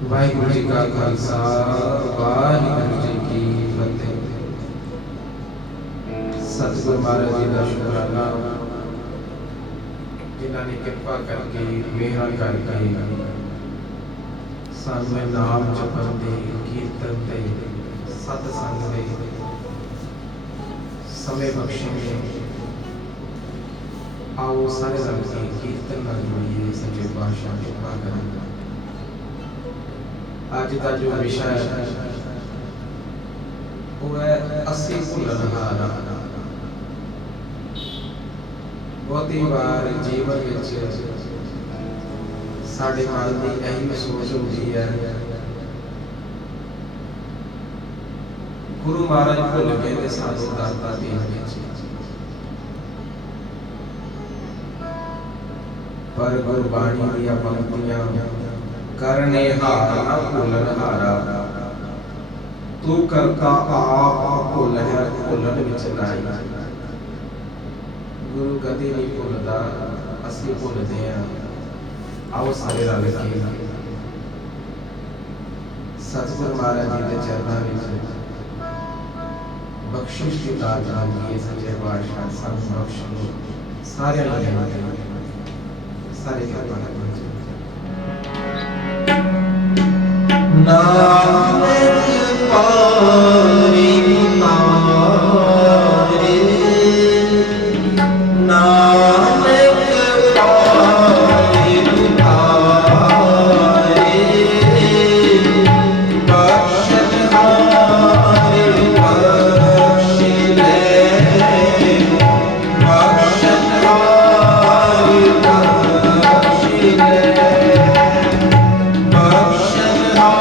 वाहिगुरु जी का खालसा वाहिगुरु जी की फतेह। सतगुरु महाराज जी का शुकराना जिन्होंने कृपा करके मेहर करके सानू नाम जपन दे कीर्तन दे सतसंग दे समय बख्शे ने। आओ सारे रल के कीर्तन नाल जुड़िए सच्चे पातशाह कृपा करें। आज का जो विषय है वो है असी भुलनहारा। बहुत ही बार जीवन विच साडे मन की यही सोच होती है गुरु महाराज भुल गए ते सानू दाता देन विच, पर गुरबाणी दी पंक्तियां करने हार न भूलन हारा। तू करता आप भुल है भुलन विच नाई। गुरु कदी नहीं भुलदा, असी भुलदे हैं। आओ सारे रल के सतगुरु महाराज जी के चरणों में बख्शिश की दात मांगिए। सच्चे पातशाह सब बख्श लो सारे सारे कृपा करो। नानक पारी तारे, नानक पारी तारे, बख्शनहार बख्श ले, बख्शनहार बख्श ले, बख्शनहार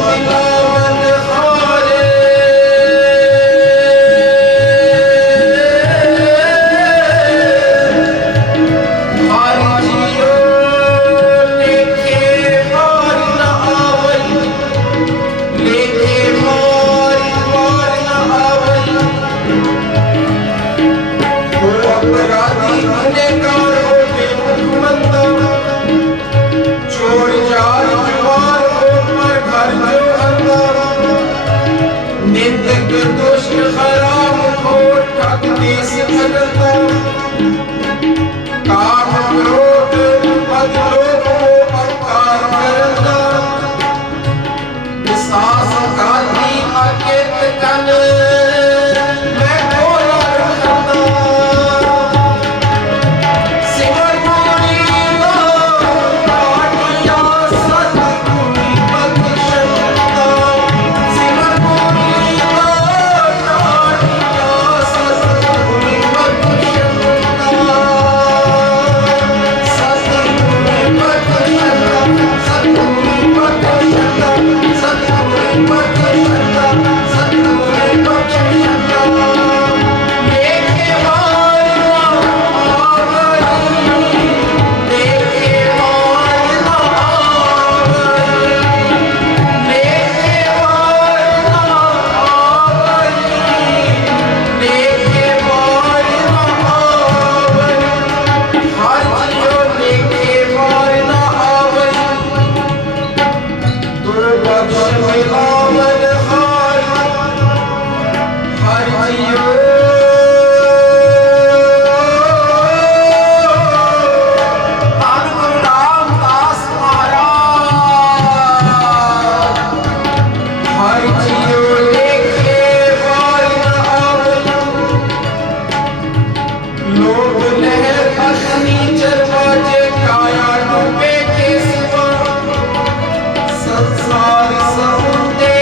मिलावत हारे हारी जियो लेके मार न आवई लेके मार न आवई वो अपराधी गुनहगार हो बेमुखमंदा चोर जार जुआर हो पर घर जो अंदर निंदक दुष्ट खराब हो ठग देश भगता काम क्रोध बदलों को अवतार करता सास गांधी अकेत कल मैं बोला रखता सिमर बोली लो पाटिया सतगुरु बख्शता सिमर बोली लो पाटिया सतगुरु बख्शता सतगुरु बख्शता सतगुरु बख्शता सतगुरु बख्शता सतगुरु बख्शता लेके मारना आवई लेके मारना आवई लेके मारना आवई लेके मारना आवई हर जियो लेके मारना आवई तो बख्श मिलावत हारी हर जियो धन गुरु रामदास महाराज हर जियो लेके मारना आवई लोग लहर अग्नि चरवाजे काया डूबे के सिवा संसार समुद्र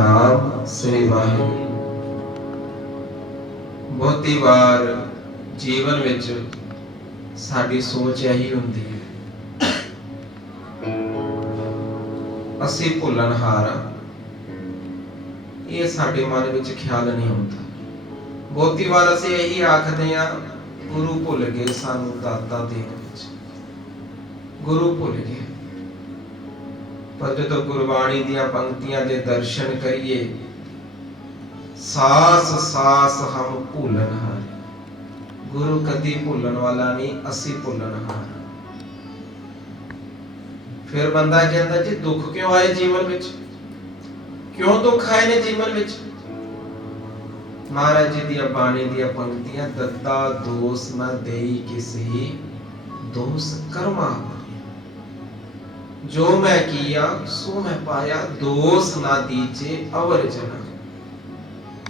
सतनाम श्री वाहिगुरू। बहुती बार जीवन विच साडी सोच यही हुंदी है, असी भुलनहार हां। ये साडे मन विच ख्याल नहीं होता। बहुती बार असी यही आखदे हां, गुरु भुल गए सानू दाता देने विच, गुरु भुल गए। पर जदों गुरबाणी दीयां पंक्तियां दे दर्शन करिए, सास सास हम भूलनहार। गुरु कदी भूलन वाला नहीं, असी भूलनहार। फिर बंदा कहता जी दुख क्यों आए जीवन विच, क्यों दुख आए ने जीवन विच? महाराज जी दी बाणी दी पंक्तियां, दत्ता दोष न देई किसी, दोष कर्मा। जो मैं किया सो मैं पाया, दोष ना दीजे अवर जना।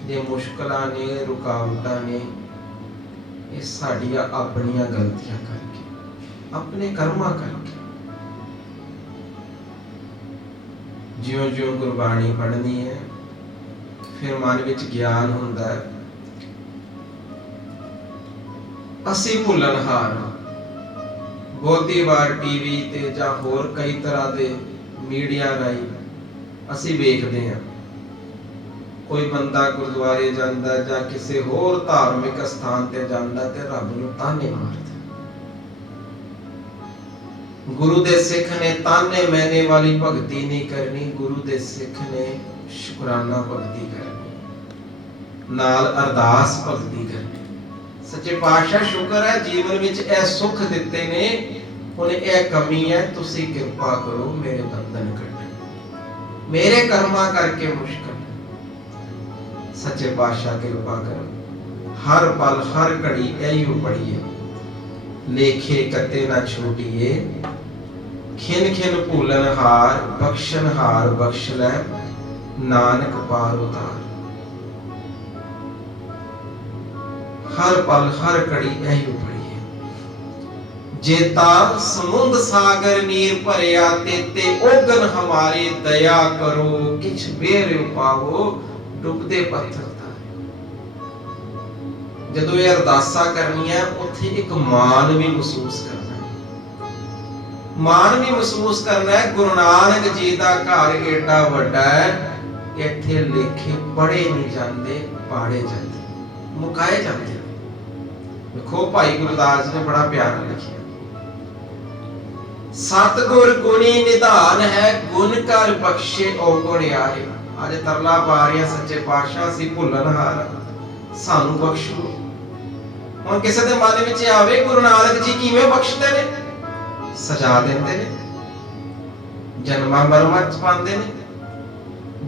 ये मुश्किलां ने, रुकावटां ने, ये साडियां अपनियां गलतियां करके, अपने कर्मां करके। ज्यों ज्यों गुरबाणी पढ़नी है, फिर मन विच ज्ञान हुंदा है, असी भुलनहार। बहुती बार टीवी ते जां होर कई तरह दे मीडिया राही असी वेखदे हां, कोई बंदा गुरुद्वारे जांदा जां किसी होर धार्मिक स्थान ते जांदा ते रब नूं ताने मारदा। गुरु दे सिख ने ताने मैने वाली भगती नहीं करनी, गुरु दे सिख ने शुकराना भगती करनी, नाल अरदास भगती करनी। सच्चे पातशाह शुक्र है जीवन विच ए सुख दिते ने, हुण ए कमी है, तुसी किरपा करो मेरे बंधन कटो, मेरे कर्मा करके मुश्किल। सच्चे पातशाह किरपा करो, हर पल हर घड़ी एही पढ़िए, लेखे कते ना छूटिए, खिन खिन भूलनहार, बख्शनहार बख्श लै, नानक पार उतार। हर पल हर घड़ी यही पढ़िए, जेता समुंद सागर नीर भरिया, तेते ओगन हमारे दया करो, किछ बेर पावो डुबदे पत्थर तारे। जदों ये अरदासा करनी है, उत्थे एक मान भी महसूस करना है, मान भी महसूस करना है। गुरु नानक जी दा घर एडा वड्डा है, इत्थे लेखे पढ़े नहीं जाते, पाड़े जाते, मुकाए जाते। देखो भाई गुरदास ने बड़ा प्यारा लिखिया, सतगुर गुणी निधान है, गुण कर बख्शे औगुण यारे। आज तरला पा रहे सच्चे पातशाह, असी भुलनहार, सानू बख्शो। हुण किसी दे मन विच आवे गुरु नानक जी किवें बख्शदे ने, सजा देंदे ने, जन्मां मरमां च पांदे ने,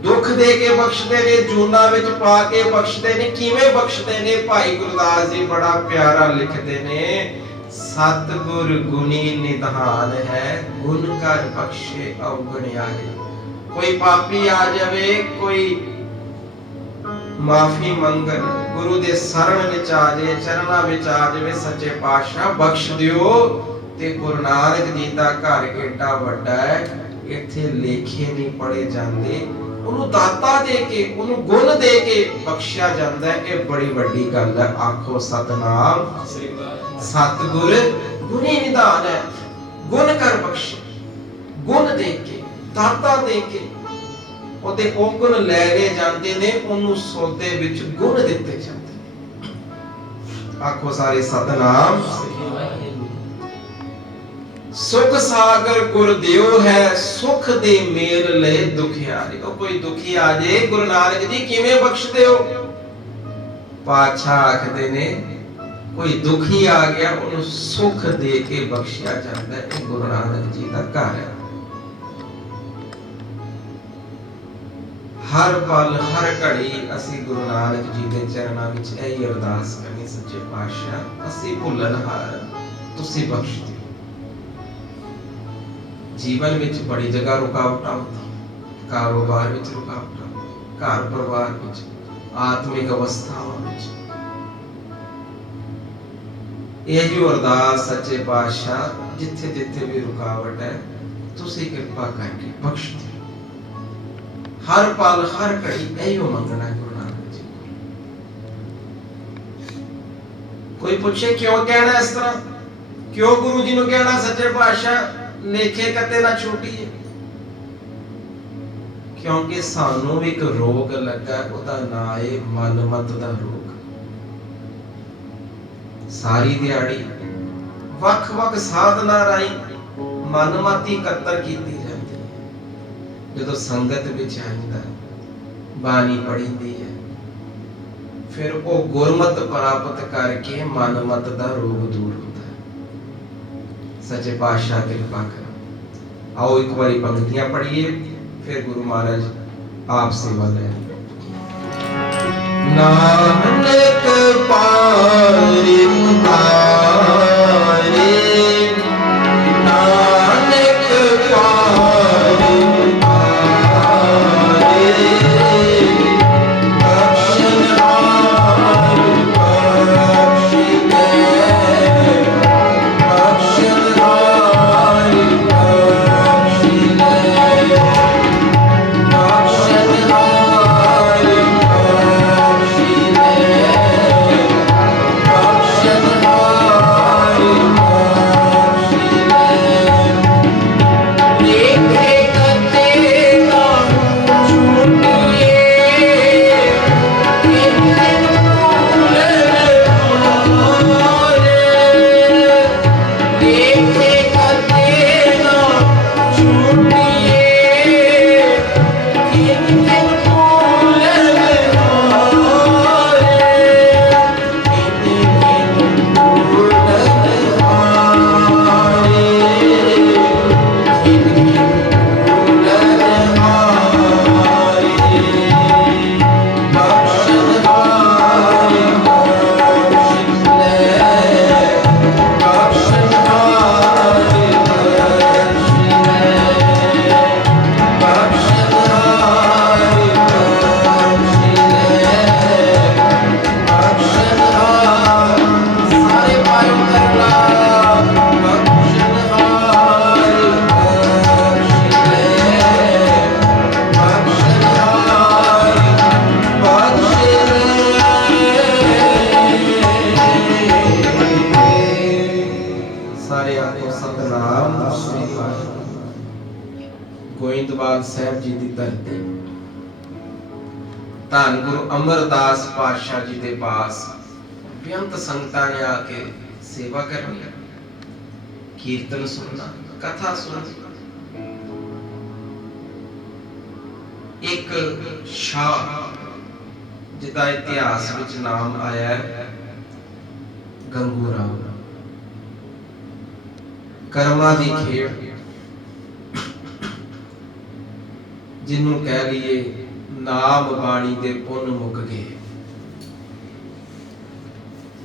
दुख दे के बख्शदे ने, जूना विच पा के बख्शदे ने। किवें बख्शदे ने? भाई गुरदास जी बड़ा प्यारा लिखदे ने, सतगुर गुणी निधान है, गुण कर बख्शे अवगुण यारे। कोई पापी आ जावे, कोई माफी मंगन गुरु दे शरण विच आ जाए, चरणां विच आ जावे, सच्चे पातशाह बख्श दियो। ते गुरु नानक जी दा घर एडा वड्डा है, इत्थे लेखे नहीं पढ़े जांदे, उन्होंने दाता दे के, उन्होंने गुण दे के बख्शिया जाता है। ये बड़ी वड्डी गल है। आखो सतनाम, सतगुर गुणी निधान है, गुण कर बख्शे, गुण दे के, दाता दे के ओदे औगुण लै ले जाते ने, उन्होंने सौदे विच गुण दिते जाते हैं। आखो सारे सतनाम। सुख सागर गुरदेव है, सुख दे मेल ले दुखियारे। तो कोई दुखी आ जाए, गुरु नानक जी किवें बख्शदे हो? पातशाह आखदे ने, कोई दुखी आ गया उन्हें सुख दे के बख्शिया जाता है। गुरु नानक जी का घर है। हर पल हर घड़ी असी गुरु नानक जी के चरणों में यही अरदास करनी, सच्चे पातशाह असी भुलनहार, तुसी बख्श दिओ। जीवन विच बड़ी जगह रुकावटां होंदी, कारोबार विच रुकावटां, घर परिवार विच, आत्मिक अवस्थावां विच। यही अरदास सच्चे पातशाह, जिथे जिथे भी रुकावट है तुसी कृपा करके बख्श दिओ। हर पल हर घड़ी इहो मंगना है गुरु नानक जी। कोई पूछे क्यों कहना इस तरह, क्यों गुरु जी ने कहना सच्चे पातशाह लेखे कते ना छूटीए? क्योंकि सानू भी एक रोग लगा, उसका नाम है मन मत का रोग। सारी दिहाड़ी वख वख साधना राही मन मत ही कत्तर की जाती है। जो संगत विच आइंदा बानी पढ़ीदी है, फिर वो गुरमत प्राप्त करके मन मत का रोग दूर होता है। सच्चे पातशाह कृपा कर। आओ एक बारी पंक्तियां पढ़िए, फिर गुरु महाराज आप सेवा ले। नानक पारि उतारे, नानक पारि उतारे, बख्शनहार बख्शिले, बख्शनहार बख्शिले, बख्शनहार बख्शिले, बख्शनहार बख्शिले। लेखे कते ना छूटिए, कितने फूल हारे। लेखे कते ना छूटिए, कितने फूल हारे। कितने फूल हारे, कितने फूल हारे। बख्शनहार बख्शिले, बख्शनहार बख्शिले, बख्शनहार बख्शिले, बख्शनहार। सारे पायों करना। बख्शनहार बख्शिले, बख्शनहार बख्शिले। सारे आपको सतनाम श्री वाहिगुरू। गोइंदवाल साहब जी की धरती, धन गुरु अमरदास पातशाह जी के पास बेअंत संगतां ने आके सेवा करनी, कीर्तन सुनना, कथा सुननी। एक शाह जिदा इतिहास विच नाम आया है गंगूराम, कर्मा दी खेड़ जिन्हों कह लिए नाम बाणी दे पुन मुक गए।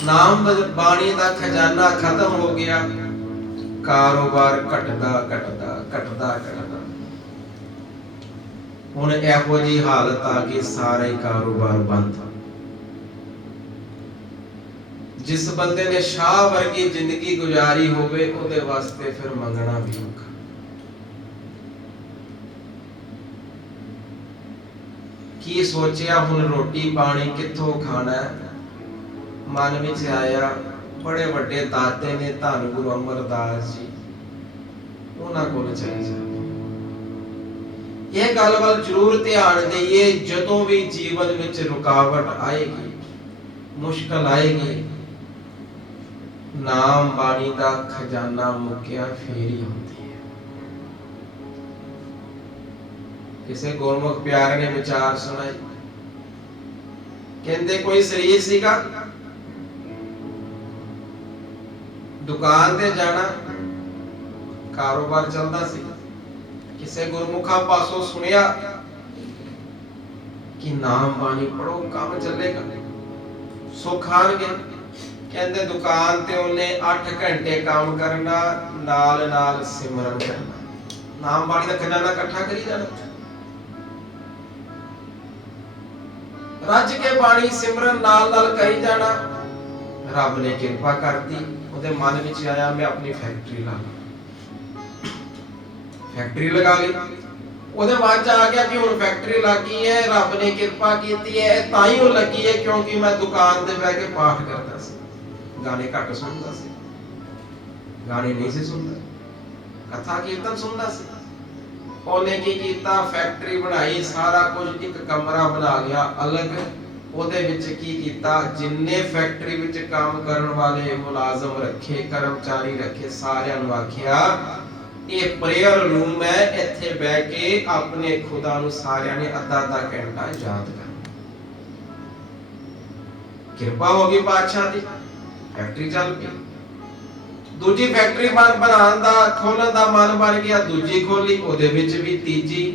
नाम बाणी दा खजाना खत्म हो गया, कारोबार घटदा घटदा घटदा घटदा हुण इहो जी हालत आ गई, सारे कारोबार बंद। जिस बंदे ने शाह वर्गी जिंदगी गुजारी होवे उहदे वास्ते फिर मंगना भी औखा। की सोचिया हुण रोटी पानी कित्थों खाना है? मन विच आया बड़े वड्डे दाते ने धन गुरु अमरदास जी, उन्हां कोल चले जा। यह गल वल जरूर ध्यान देइए, जदों भी जीवन विच रुकावट आएगी, मुश्किल आएगी, नाम बाणी दा खजाना मुक्या फेर ही होती है। किसे गुरमुख प्यारे ने विचार सुनाई, कहते कोई शरीर सीगा, दुकान ते जाना, कारोबार चलता सी। किसे गुरमुखा पासों सुनिया कि नाम बाणी पढ़ो काम चलेगा, सुख आणगे। कहते दुकान ते उन्हें 8 घंटे काम करना, नाल नाल सिमरन करना, नाम बाणी दा खजाना इकट्ठा करी जाना। रज के बाणी सिमरन नाल नाल करी जाना। रब ने कृपा करती, ਉਹਦੇ मन ਵਿੱਚ आया मैं अपनी फैक्ट्री ला, फैक्ट्री लगा ली। ਉਹਦੇ ਮਨ ਚ ਆ ਗਿਆ ਕਿ ਹੁਣ ਫੈਕਟਰੀ ਲੱਗੀ ਹੈ, ਰੱਬ ਨੇ ਕਿਰਪਾ ਕੀਤੀ ਹੈ, ਤਾਂ ਹੀ ਉਹ ਲੱਗੀ ਹੈ ਕਿਉਂਕਿ ਮੈਂ ਦੁਕਾਨ ਤੇ ਬਹਿ ਕੇ ਪਾਠ ਕਰਦਾ ਸੀ। ਗਾਣੇ ਘੱਟ ਸੁਣਦਾ ਸੀ, ਗਾਣੇ ਨਹੀਂ ਸੀ ਸੁਣਦਾ, ਕਥਾ ਕੀਰਤਨ ਸੁਣਦਾ ਸੀ। ਉਹਨੇ ਕੀ ਕੀਤਾ, ਫੈਕਟਰੀ ਬਣਾਈ, ਸਾਰਾ ਕੁਝ ਇੱਕ ਕਮਰਾ ਬਣਾ ਲਿਆ ਅਲੱਗ। ਉਹਦੇ ਵਿੱਚ ਕੀ ਕੀਤਾ, ਜਿੰਨੇ ਫੈਕਟਰੀ ਵਿੱਚ ਕੰਮ ਕਰਨ ਵਾਲੇ ਮੁਲਾਜ਼ਮ ਰੱਖੇ, ਕਰਮਚਾਰੀ ਰੱਖੇ, ਸਾਰਿਆਂ ਨੂੰ ਆਖਿਆ ਇਹ ਪ੍ਰੇਅਰ ਰੂਮ ਹੈ, ਇੱਥੇ ਬਹਿ ਕੇ ਆਪਣੇ ਖੁਦਾ ਨੂੰ ਸਾਰਿਆਂ ਨੇ ਅੱਧਾ ਅੱਧਾ ਘੰਟਾ ਯਾਦ ਕਰਨਾ। ਕਿਰਪਾ ਹੋ ਗਈ ਬਾਦਸ਼ਾਹ ਦੀ, ਫੈਕਟਰੀ ਚੱਲ ਪਈ। ਦੂਜੀ ਫੈਕਟਰੀ ਬਣਾਉਣ ਦਾ, ਖੋਲਣ ਦਾ ਮਨ ਬਣ ਗਿਆ, ਦੂਜੀ ਖੋਲੀ, ਉਹਦੇ ਵਿੱਚ ਵੀ ਤੀਜੀ।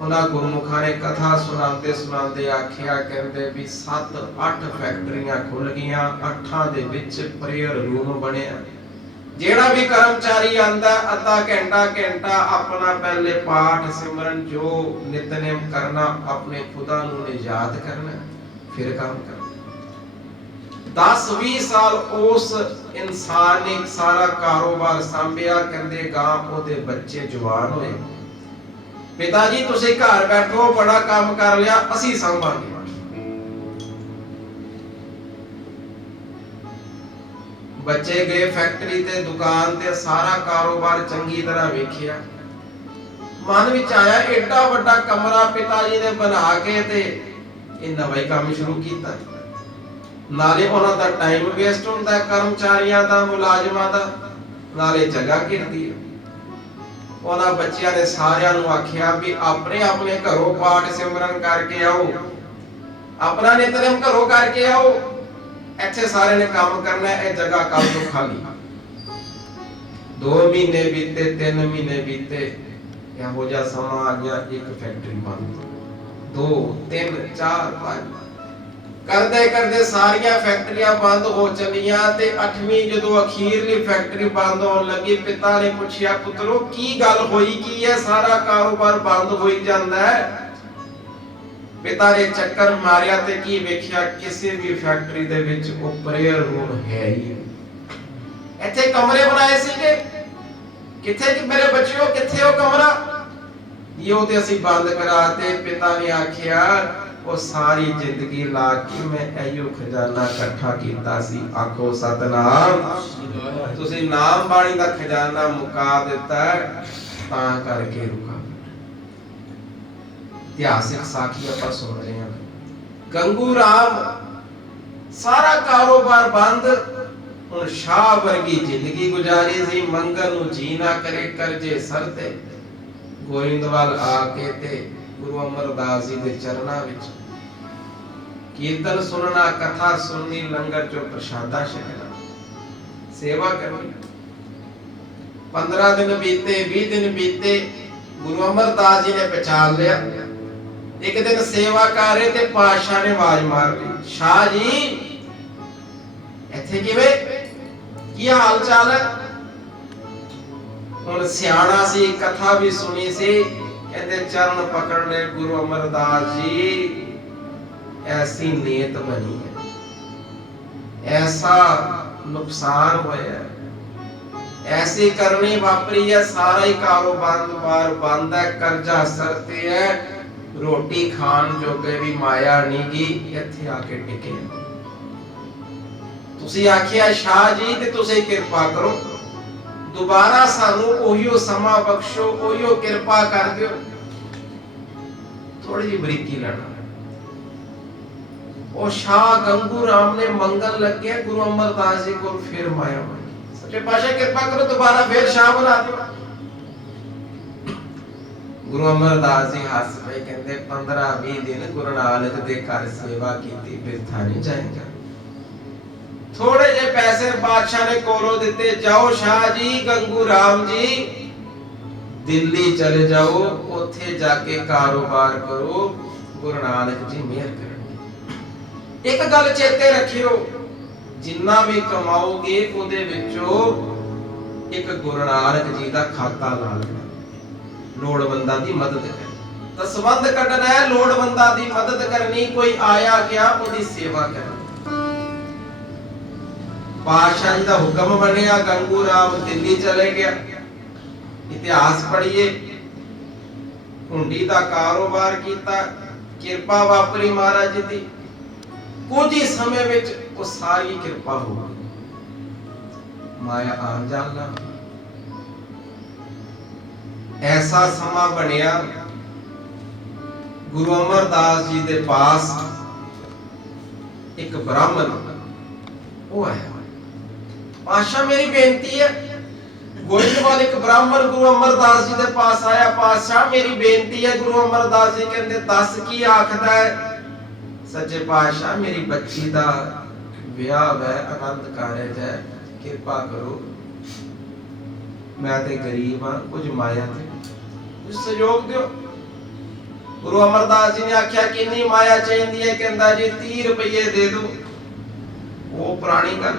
ਉਹਨਾਂ ਗੁਰਮੁਖਾਂ ਨੇ ਕਥਾ ਸੁਣਾਉਂਦੇ ਆਖਿਆ, ਕਹਿੰਦੇ ਵੀ 7-8 ਫੈਕਟਰੀਆਂ ਖੁੱਲ ਗਈਆਂ, 8 ਦੇ ਵਿੱਚ ਪ੍ਰੇਅਰ ਰੂਮ ਬਣਿਆ। ਜਿਹੜਾ ਵੀ ਕਰਮਚਾਰੀ ਆਂਦਾ ਅੱਧਾ ਘੰਟਾ ਆਪਣਾ ਪਹਿਲੇ ਪਾਠ ਸਿਮਰਨ ਜੋ ਨਿਤਨੇਮ ਕਰਨਾ, ਆਪਣੇ ਖੁਦਾ ਨੂੰ ਯਾਦ ਕਰਨਾ, ਫਿਰ ਕੰਮ ਕਰਨਾ। 10-20 ਸਾਲ ਉਸ ਇਨਸਾਨ ਨੇ ਸਾਰਾ ਕਾਰੋਬਾਰ ਸੰਭਿਆ। ਕਹਿੰਦੇ ਗਾਂ ਉਹਦੇ ਬੱਚੇ ਜਵਾਨ ਹੋਏ। ਪਿਤਾ ਜੀ ਤੁਸੀਂ ਘਰ ਬੈਠੋ, ਬੜਾ ਕੰਮ ਕਰ ਲਿਆ, ਅਸੀਂ ਸੰਭਾਂਗੇ। ਬੱਚੇ ਗਏ ਫੈਕਟਰੀ ਤੇ, ਦੁਕਾਨ ਤੇ, ਸਾਰਾ ਕਾਰੋਬਾਰ ਚੰਗੀ ਤਰ੍ਹਾਂ ਵੇਖਿਆ। ਮਨ ਵਿੱਚ ਆਇਆ ਏਡਾ ਵੱਡਾ ਕਮਰਾ ਪਿਤਾ ਜੀ ਨੇ ਬਣਾ ਕੇ ਤੇ ਇਹ ਨਵਾਂ ਹੀ ਕੰਮ ਸ਼ੁਰੂ ਕੀਤਾ। ਨਾਲੇ ਉਹਨਾਂ ਦਾ ਟਾਈਮ ਵੇਸਟ ਹੁੰਦਾ, ਕਰਮਚਾਰੀਆਂ ਦਾ, ਮੁਲਾਜ਼ਮਾਂ ਦਾ, ਨਾਲੇ ਜਗ੍ਹਾ ਘਿਰਦੀ ਹੈ। ਉਹਨਾਂ ਬੱਚਿਆਂ ਨੇ ਸਾਰਿਆਂ ਨੂੰ ਆਖਿਆ ਵੀ ਆਪਣੇ ਆਪਣੇ ਘਰੋਂ ਪਾਠ ਸਿਮਰਨ ਕਰਕੇ ਆਓ, ਆਪਣਾ ਨਿਤਨੇਮ ਘਰੋਂ ਕਰਕੇ ਆਓ, ਇੱਥੇ ਸਾਰੇ ਨੇ ਕੰਮ ਕਰਨਾ, ਇਹ ਜਗ੍ਹਾ ਕੱਲ ਤੋਂ ਖਾਲੀ। 2 ਮਹੀਨੇ ਬੀਤੇ, 3 ਮਹੀਨੇ ਬੀਤੇ, ਇਹੋ ਜਿਹਾ ਸਮਾਂ ਆ ਗਿਆ, ਇੱਕ ਫੈਕਟਰੀ ਬੰਦ, 2, 3, 4, 5 ਕਰਦੇ ਸਾਰੀਆਂ ਫੈਕਟਰੀਆਂ ਬੰਦ ਹੋ ਚਲੀਆਂ। ਤੇ 8ਵੀਂ ਜਦੋਂ ਅਖੀਰਲੀ ਫੈਕਟਰੀ ਬੰਦ ਹੋਣ ਲੱਗੀ, ਪਿਤਾ ਨੇ ਪੁੱਛਿਆ, ਪੁੱਤਰੋ ਕੀ ਗੱਲ ਹੋਈ, ਕੀ ਹੈ, ਸਾਰਾ ਕਾਰੋਬਾਰ ਬੰਦ ਹੋਈ ਜਾਂਦਾ ਹੈ। ਪਿਤਾ ਨੇ ਚੱਕਰ ਮਾਰਿਆ ਤੇ ਕੀ ਵੇਖਿਆ, ਕਿਸੇ ਵੀ ਫੈਕਟਰੀ ਦੇ ਵਿੱਚ ਉਹ ਪ੍ਰੇਅਰ ਰੂਮ ਹੈ ਹੀ। ਇੱਥੇ ਕਮਰੇ ਬਣਾਏ ਸੀਗੇ, ਕਿੱਥੇ ਕਿ ਮੇਰੇ ਬੱਚਿਓ, ਕਿੱਥੇ ਉਹ ਕਮਰਾ? ਇਹੋ ਤੇ ਅਸੀਂ ਬੰਦ ਕਰਾਤੇ। ਪਿਤਾ ਨੇ ਆਖਿਆ ਉਹ ਸਾਰੀ ਜ਼ਿੰਦਗੀ ਲਾ ਕੇ ਮੈਂ ਇਹੋ ਖਜ਼ਾਨਾ ਇਕੱਠਾ ਕੀਤਾ ਸੀ। ਆਖੋ ਸਤਨਾਮ। ਤੁਸੀਂ ਨਾਮ ਬਾਣੀ ਦਾ ਖਜ਼ਾਨਾ ਮੁਕਾ ਦਿੱਤਾ, ਤਾਂ ਕਰਕੇ ਰੁਕਾ। ਇਤਿਹਾਸਿਕ ਸਾਖੀ ਆਪਾਂ ਸੁਣ ਰਹੇ ਹਾਂ। ਗੰਗੂ ਰਾਮ ਸਾਰਾ ਕਾਰੋਬਾਰ ਬੰਦ, ਹੁਣ ਸ਼ਾਹ ਵਰਗੀ ਜ਼ਿੰਦਗੀ ਗੁਜ਼ਾਰੀ ਸੀ। ਮੰਗਣ ਨੂੰ ਜੀ ਨਾ ਕਰੇ, ਕਰਜੇ ਸਰ ਤੇ। ਗੋਇੰਦਵਾਲ ਆ ਕੇ ਤੇ ਗੁਰੂ ਅਮਰਦਾਸ ਜੀ ਦੇ ਚਰਨਾਂ ਵਿੱਚ ਕੀਰਤਨ ਸੁਣਨਾ, ਕਥਾ ਸੁਣਨੀ, ਲੰਗਰ ਚੋਂ ਪ੍ਰਸ਼ਾਦਾ ਛਕਣਾ, ਸੇਵਾ ਕਰਨੀ। 15 ਦਿਨ ਬੀਤੇ, 20 ਦਿਨ ਬੀਤੇ, ਗੁਰੂ ਅਮਰਦਾਸ ਜੀ ਨੇ ਪਛਾਣ ਲਿਆ। ਇੱਕ ਦਿਨ ਸੇਵਾ ਕਰ ਰਹੇ ਤੇ ਪਾਤਸ਼ਾਹ ਨੇ ਆਵਾਜ਼ ਮਾਰ ਲਈ, ਸ਼ਾਹ ਜੀ ਇੱਥੇ ਕਿਵੇਂ, ਕੀ ਹਾਲ ਚਾਲ ਹੈ? ਹੁਣ ਸਿਆਣਾ ਸੀ, ਕਥਾ ਵੀ ਸੁਣੀ ਸੀ। ਕਹਿੰਦੇ ਚਰਨ ਪਕੜ ਲੈ ਗੁਰੂ ਅਮਰਦਾਸ ਜੀ, ਐਸੀ ਨੀਅਤ ਬਣੀ ਹੈ, ਐਸਾ ਨੁਕਸਾਨ ਹੋਇਆ, ਐਸੀ ਕਰਨੀ ਵਾਪਰੀ ਹੈ, ਸਾਰਾ ਹੀ ਕਾਰੋਬਾਰ ਬੰਦ ਹੈ, ਕਰਜ਼ਾ ਸਰ ਤੇ ਹੈ, ਰੋਟੀ ਖਾਣ ਜੋਗੇ ਵੀ ਮਾਇਆ ਨਹੀਂ ਗੀ, ਇੱਥੇ ਆ ਕੇ ਟਿਕੇ। ਤੁਸੀਂ ਆਖਿਆ ਸ਼ਾਹ ਜੀ ਤੇ ਤੁਸੀਂ ਕਿਰਪਾ ਕਰੋ, ਦੁਬਾਰਾ ਸਾਨੂੰ ਉਹੀਓ ਸਮਾਂ ਬਖਸ਼ੋ, ਉਹੀਓ ਕਿਰਪਾ ਕਰ ਦਿਓ। ਥੋੜੀ ਜਿਹੀ ਬਰੀਕੀ ਲੈਣਾ। ਉਹ ਸ਼ਾਹ ਗੰਗੂ ਰਾਮ ਨੇ ਮੰਗਣ ਲੱਗਿਆ ਗੁਰੂ ਅਮਰਦਾਸ ਜੀ ਕੋਲ, ਫਿਰ ਮਾਇਆ ਮੰਗੀ, ਸੱਚੇ ਪਾਤਸ਼ਾਹ ਕਿਰਪਾ ਕਰੋ, ਦੁਬਾਰਾ ਫਿਰ ਸ਼ਾਹ ਬਣਾ ਦਿਓ। ਗੁਰੂ ਅਮਰਦਾਸ ਜੀ ਹੱਸ ਪਏ, ਕਹਿੰਦੇ 15-20 ਦਿਨ ਗੁਰੂ ਨਾਨਕ ਦੇ ਘਰ ਸੇਵਾ ਕੀਤੀ, ਬਿਰਥਾ ਨਹੀਂ ਜਾਏਗਾ। ਥੋੜੇ ਜਿਹੇ ਪੈਸੇ ਬਾਦਸ਼ਾਹ ਨੇ ਕੋਲੋਂ ਦਿੱਤੇ, ਜਾਓ ਸ਼ਾਹ ਜੀ, ਗੰਗੂ ਰਾਮ ਜੀ ਦਿੱਲੀ ਚਲੇ ਜਾਓ, ਉੱਥੇ ਜਾ ਕੇ ਕਾਰੋਬਾਰ ਕਰੋ, ਗੁਰੂ ਨਾਨਕ ਜੀ ਮਿਹਰ ਕਰਨਗੇ। ਇੱਕ ਗੱਲ ਚੇਤੇ ਰੱਖਿਓ, ਜਿੰਨਾ ਵੀ ਕਮਾਓਗੇ ਉਹਦੇ ਵਿੱਚੋਂ ਇੱਕ ਗੁਰੂ ਨਾਨਕ ਜੀ ਦਾ ਖਾਤਾ ਲਾ ਲੈਣਾ, ਲੋੜਵੰਦਾਂ ਦੀ ਮਦਦ ਕਰਨੀ। ਤਾਂ ਸੰਬੰਧ ਕੱਢਣਾ ਹੈ, ਲੋੜਵੰਦਾਂ ਦੀ ਮਦਦ ਕਰਨੀ, ਕੋਈ ਆਇਆ ਗਿਆ ਉਹਦੀ ਸੇਵਾ ਕਰਨੀ। ਪਾਤਸ਼ਾਹ ਜੀ ਦਾ ਹੁਕਮ ਬਣਿਆ, ਗੰਗੂ ਰਾਮ ਦਿੱਲੀ ਚਲੇ ਗਿਆ। ਇਤਿਹਾਸ ਪੜ੍ਹੀਏ, हुंडी दा कारोबार कीता, किरपा वापरी महाराज जी दी। कुछ ही समय विच वो सारी किरपा हो गई, माया आन जान लग। ऐसा समा बनिया गुरु अमरदास जी दे पास एक ब्राह्मण वो है, पातशाह मेरी बेनती है। गोइंदवाल एक ब्राह्मण गुरु अमरदास जी दे पास आया, पातशाह मेरी बेनती है। गुरु अमरदास जी कहंदे दस की आखदा है। सच्चे पातशाह मेरी बच्ची दा विआह है, आनंद कारज है, किरपा करो, मैं ते गरीब हां, कुछ माया ते कुछ सहयोग दियो। गुरु अमरदास जी ने आख्या किन्नी माया चाहिए है? कहंदा जी 30 रुपये दे दो। वो पुरानी गल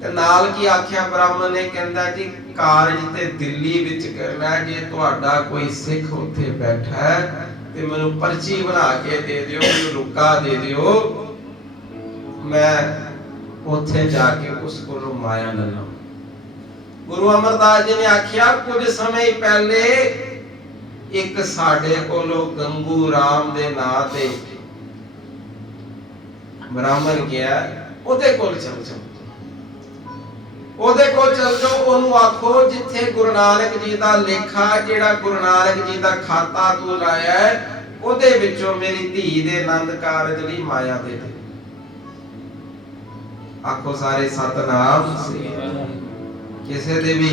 ते नाल की आख्या ब्राह्मण ने, कहंदा जी कारज ते दिल्ली विच करना, जे तुहाडा कोई सिख उत्थे बैठा है ते मैनू पर्ची बना के दे दियो, मैनू रुका दे दियो, मैं उत्थे जाके उस कोलों माया ले लवां। गुरु अमरदास जी ने आख्या कुछ समय पहले एक साडे कोलों गंगू राम दे नां ते ब्राह्मण गया, ओदे कोल चल जाओ, ओदे कोल चल जाओ, ओनू आखो जिथे गुरु नानक जी दा लेखा, जेड़ा गुरु नानक जी दा खाता तू लाया है, ओदे विचों मेरी धी दे आनंद कारज लई माया दे दे। आखो सारे सतनाम श्री वाहिगुरू। किसे दे भी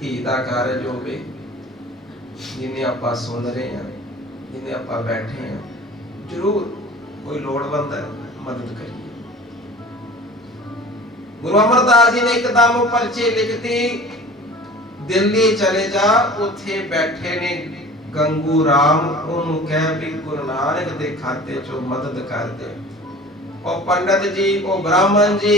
धी दा कारज होवे, जिन्हें आपां सुन रहे हैं, जिन्हें आपां बैठे हैं, जरूर कोई लोड़वंद है, मदद करिए। गुरु अमरदास जी ने एकदम पर्ची लिख दी, दिल्ली चले जा, उथे बैठे ने गंगू राम, उन्होंने कह भी गुरु नानक दे खाते चो मदद कर दे। और पंडित जी, वो ब्राह्मण जी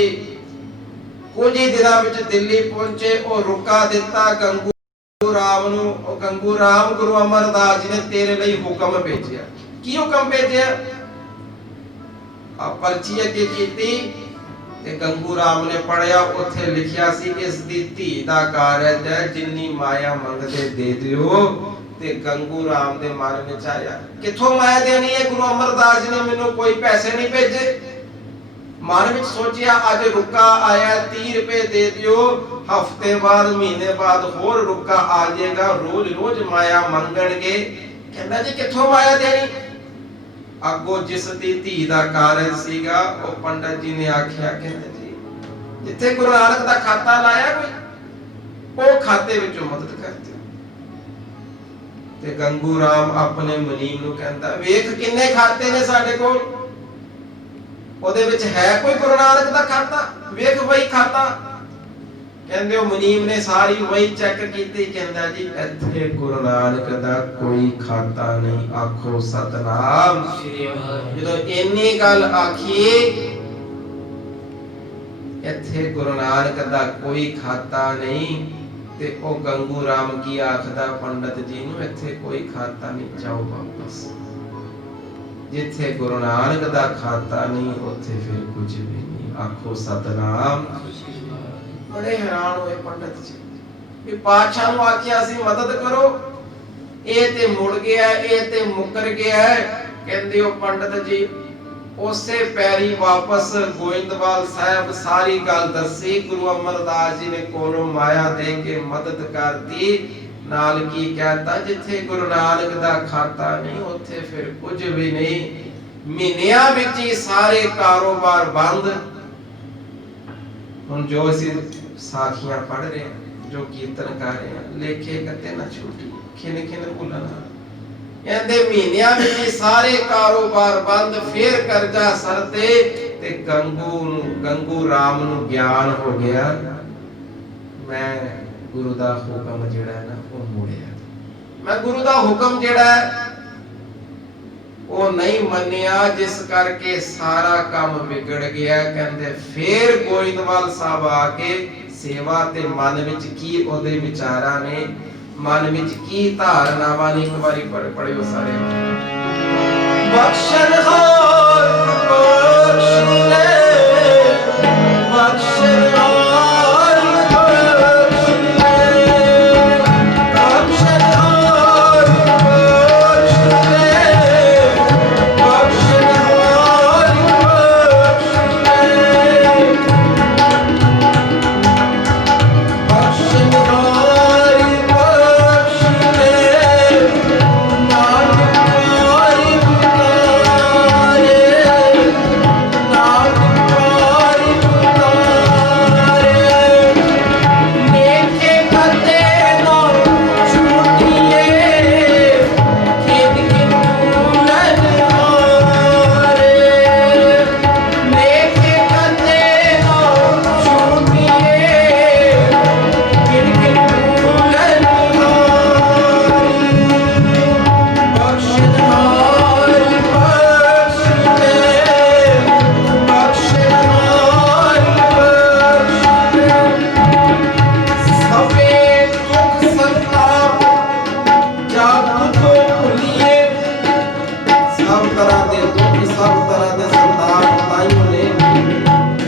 कुछ ही दिनों विच दिल्ली पहुंचे, और रुका दिता गंगू राम नू। और गंगू राम गुरु अमरदास जी ने तेरे लिए हुक्म भेजिया। की हुक्म भेजिया? आप पर्ची अगे कीती ते गंगू राम ने पढ़िया, उथे लिखिया सी इस दी धी दा कारज है, जिन्नी माया मंगदे दे दियो। ते गंगू राम दे मन विच आया किथों माया देनी है? गुरु अमरदास जी ने मैनू कोई पैसे नहीं भेजे। मन विच सोचिया अज रुका आया, 30 रुपए दे दियो, हफ्ते बाद महीने बाद होर रुका आ जाएगा, रोज रोज माया मंगणगे। कहंदा जी किथों माया देनी? अगो जिस दी धी दा कारज सीगा, ओ पंडित जी ने आख्या, कहंदे जी जिथे गुरु नानक दा खाता लाया कोई, ओ खाते विचों मदद कर दियो। ते गंगू राम अपने मुनीम नू कहंदा, वेख किन्ने खाते ने साडे कोल, ओदे विच है कोई गुरु नानक दा खाता? वेख वही खाता। कहंदे ओ मुनीम ने सारी वही चेक कीती, कहंदा जी इत्थे गुरु नानक दा कोई खाता नहीं। आखो सतनाम श्री वाहिगुरू। जदों इन्नी गल आखी, इत्थे गुरु नानक दा कोई खाता नहीं, ते ओ गंगू राम की आखदा पंडित जी नू, इत्थे कोई खाता नहीं, जाओ वापस। जिथे गुरु नानक दा खाता नहीं, उत्थे फिर कुछ भी नहीं। आखो सतनाम। बड़े हैरान हुए पंडित जी भी पातशाह नू आख्या सी मदद करो, ए ते मुड़ गया, ए ते मुकर गया है। कहंदे ओ पंडित जी उसे पैरी वापस गोइंदवाल साहब सारी गल दसी। गुरु अमरदास जी ने कोलों माया दे के मदद कर दी। नाल की कहता, जिथे गुरु नानक दा खाता नहीं, उत्थे फिर कुछ भी नहीं। महीनियां विच ही सारे कारोबार बंद। हुण जो असीं साखियां पढ़ रहे हैं, जो कीर्तन कर रहे हैं, लेखे कते ना छूटी, खिन खिन भुलना। कहंदे महीनियां विच ही सारे कारोबार बंद, फिर करजा सरते ते गंगू राम नू ज्ञान हो गया, मैं गुरु दा हुक्म जिहड़ा है ना वो मोड़िया, मैं गुरु दा हुक्म जिहड़ा है वो नहीं मन्निया, जिस करके सारा काम बिगड़ गया। कहंदे फिर गोइंदवाल साहब आके सेवा ते मन विच की ओदे विचारां ने, मन विच की धारनावां ने, एक बारी पढ़ियो सारे। बख्शन हार बख्श ले, बख्शन हार बख्श ले, बख्शन हार तरह के दुख, सब तरह के संताप ताइयों ने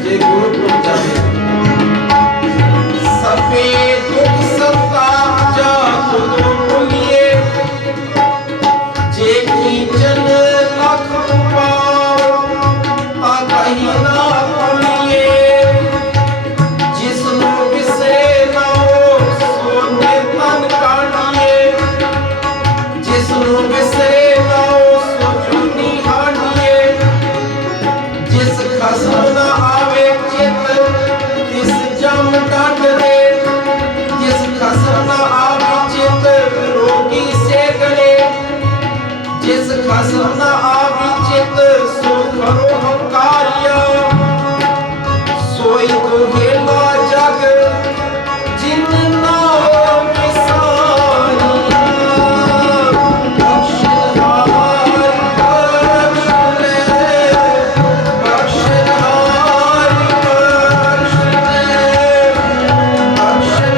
जे गुरु को जाने सबे दुख संताप जा तुम भूलिए जे कीचन लख पाओ ता कहीं ना भूलिए जिसनु विसरे नाओ सो निर्तन काटिए जिसनु विसरे नाओ सो जूनी हानिए जिस खसम न आवे चित तिस जम डट दे जिस खसम न आवे चित रोगी से गले जिस खसम न आवे चित सो करो हंकारिया सोई तो हेला जग जिन नाम विसारिया बख्शनहार बख्श ले बख्शनहार बख्श ले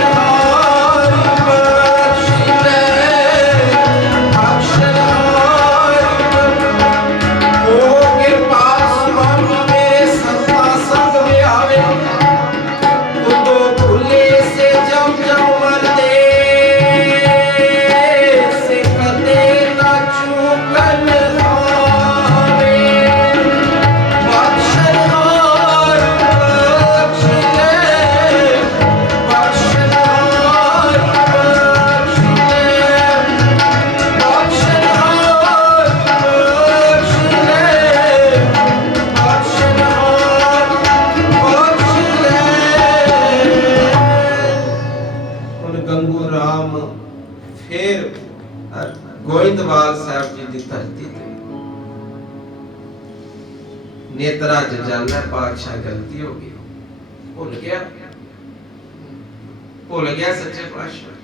बख्शनहार बख्श ले बख्शनहार ओ कृपा स्वामी मेरे संता संग में आवे तू तो भूले से जम जम मरदे से कदे ना चूकन आवे बख्शनहार बख्श ले बख्शनहार बख्श ले बख्शनहार बख्श ले बख्शनहार बख्श ले। ਹੁਣ ਗੰਗੂ ਰਾਮ ਫਿਰ ਗੋਇੰਦਵਾਲ ਸਾਹਿਬ ਜੀ ਦੀ ਧਰਤੀ ਤੇ ਨੇਤਰਾ ਚ ਜਾਣਾ ਪਾਤਸ਼ਾਹ ਗਲਤੀ ਹੋ ਗਈ ਭੁੱਲ ਗਿਆ ਸੱਚੇ ਪਾਤਸ਼ਾਹ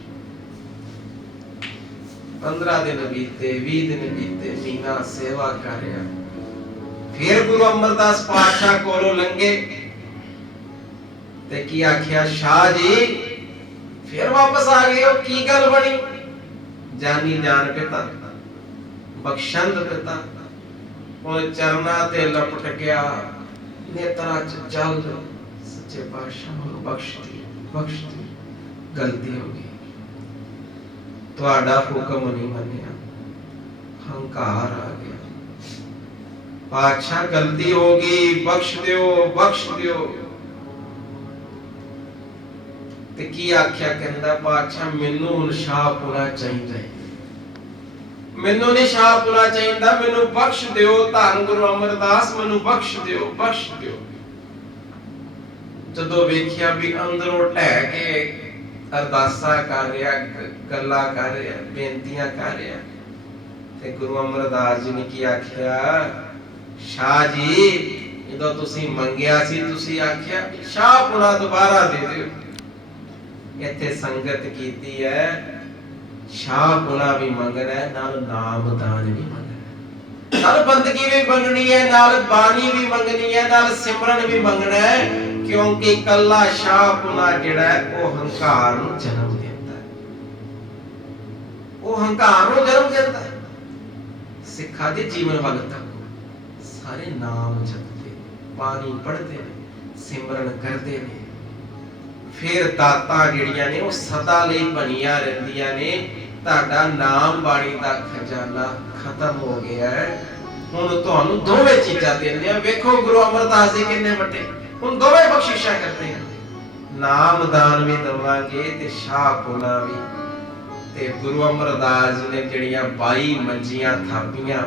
15 दिन बीते 20 दिन बीते महीना सेवा कर रहा फिर गुरु अमरदास पातशाह कोलों लंघे ते की आख्या शाह जी फिर वापस आ गए हो की गल बनी जानी जान पिता बख्शंद पिता और चरना ते लपट गया नेत्रा च जल सच्चे पातशाह बख्श दी गलती हो गई ਤੁਹਾਡਾ ਹੁਕਮ नहीं मनिया हंकार आ गया पातशाह गलती होगी बख्श दियो ते की आख्या कहंदा पातशाह मेनू हुण शाहपुरा चाहिदा मेनू नहीं शाहपुरा चाहिदा मेनू बख्श दियो धन गुरु अमरदास मेनू बख्श दियो जदों वेखिया भी अंदरों ढह के अरदासा कर रहा गल्ला कर रहा बेनतियां कर रहा ते गुरु अमरदास जी ने की आख्या शाह जी जो तुसी मंगया सी तुसी आख्या शाहपुरा दोबारा दे दियो इत्थे संगत कीती है शाहपुरा भी मंगना है नाल नामदान भी मंगना है नाल बंदगी भी मंगनी है नाल बानी भी मंगनी है नाल सिमरन भी मंगना है क्योंकि कल्ला शाहपुरा जिहड़ा है वो हंकार नूं जन्म देता है वो हंकार नूं जन्म देता है सिखा दे जीवन वाल तक सारे नाम जपते पानी पढ़ते सिमरन करते ने फिर दाता जिहड़ियां ने वो सदा लई बनिया रहंदियां ने ਤੁਹਾਡਾ नाम बाणी दा खजाना खत्म हो गया है हुण तुहानू दोवें चीज़ां देंदे आ वेखो गुरु अमरदास जी किन्ने वड्डे हुण दोवें बख्शिशां करदे आ नाम दान भी दवांगे ते शाहपुरा भी ते गुरु अमरदास जी ने जिहड़ियां 22 मंजियां थापीਆਂ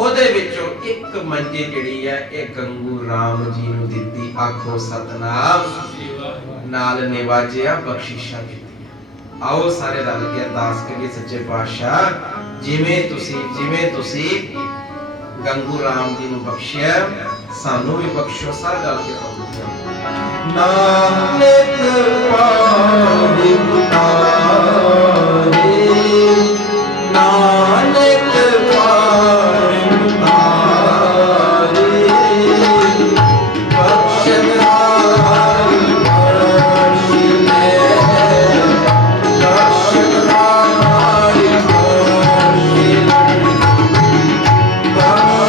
ਉਹਦੇ ਵਿੱਚੋਂ ਇੱਕ ਮੰਜੀ ਜਿਹੜੀ ਹੈ ਇਹ ਗੰਗੂ ਰਾਮ ਜੀ ਨੂੰ ਦਿੱਤੀ ਆਖੋ ਸਤਨਾਮ ਨਾਲ ਨਿਵਾਜਿਆ ਬਖਸ਼ਿਸ਼ਾਂ ਦਿੱਤੀਆਂ आओ सारे रल के अरदास करिए सच्चे पातशाह जिवें तुसी गंगू राम जी नूं बख्शिया सानू भी बख्शो सारे रल के पढ़ो नानक पावि उतारे नानक पावि उतारे बख्शनहार बख्श ले बख्शनहार बख्श ले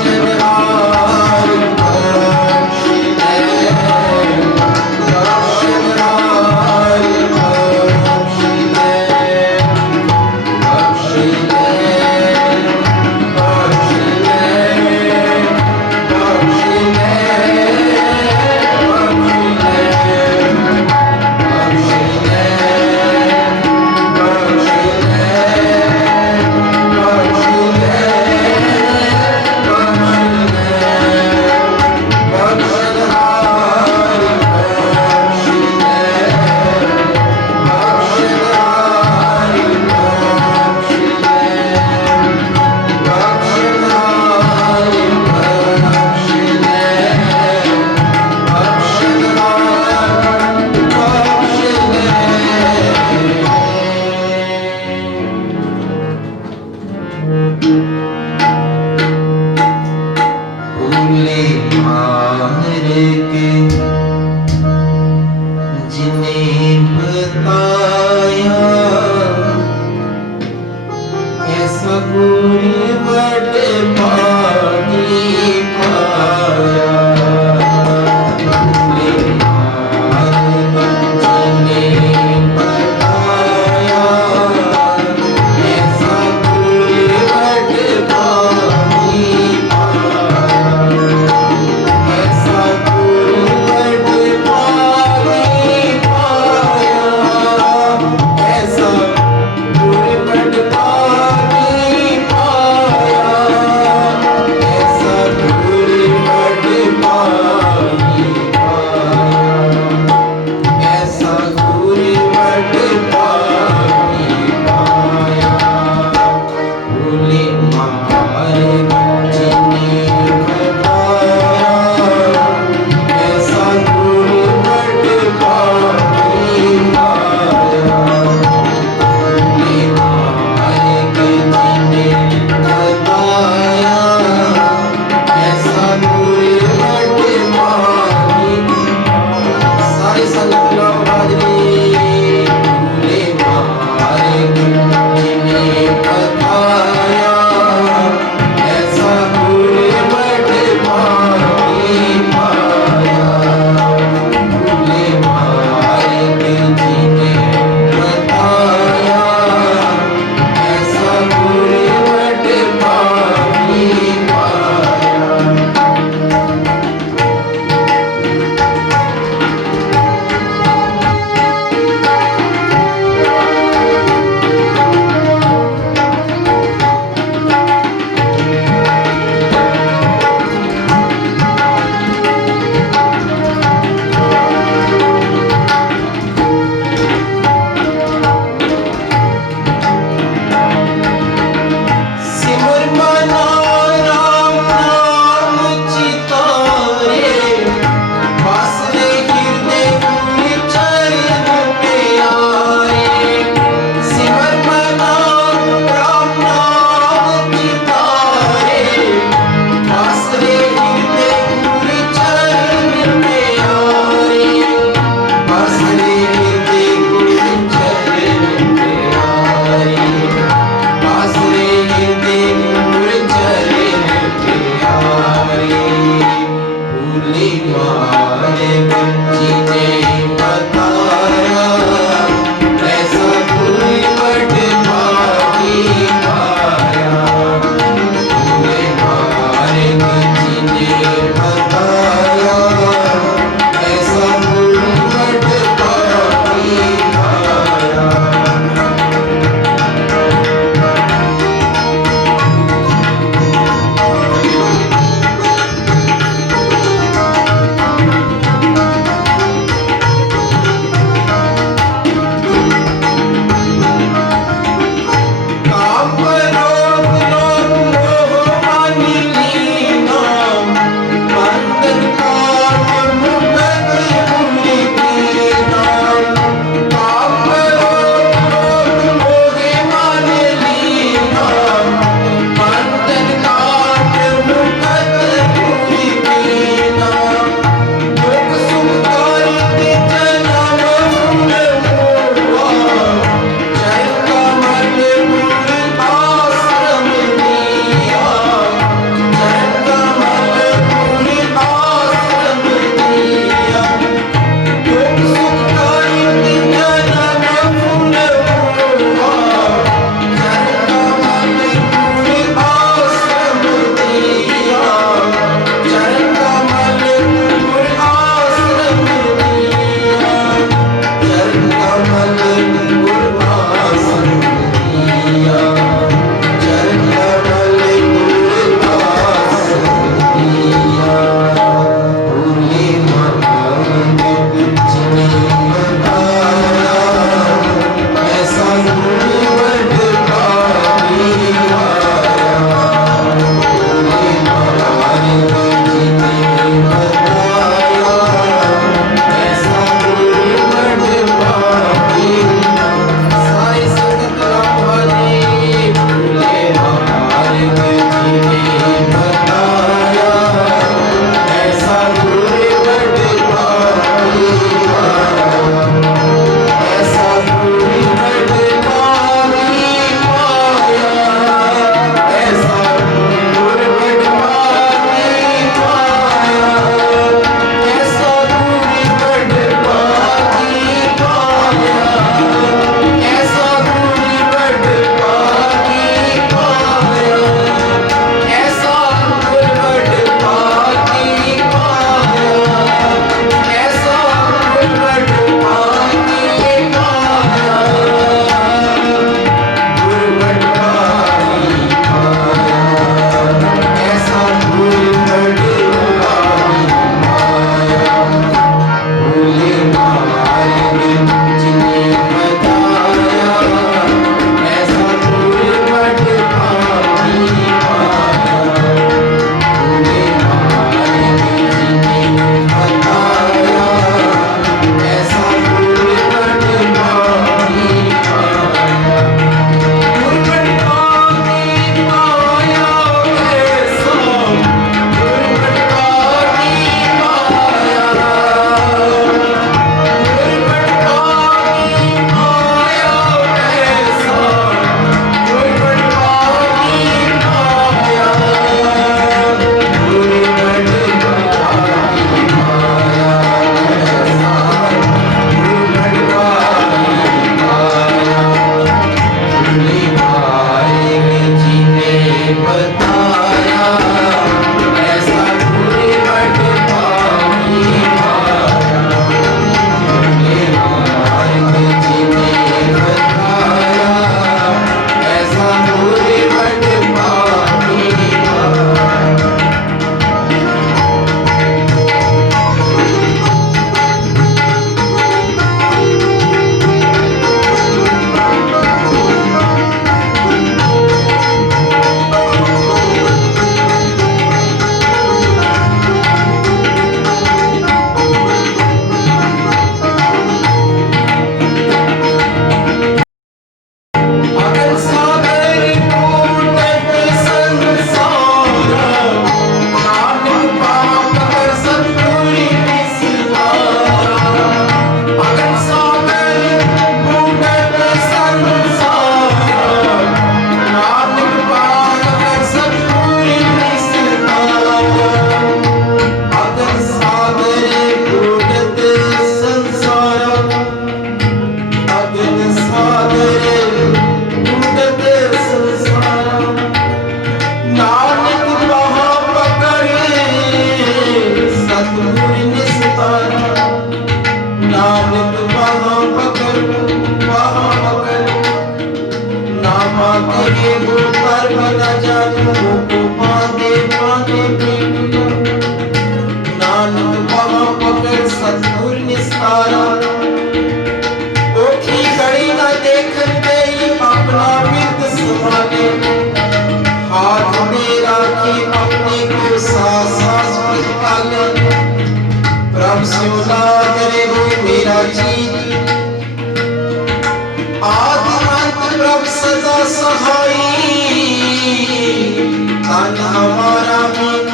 हमारा मन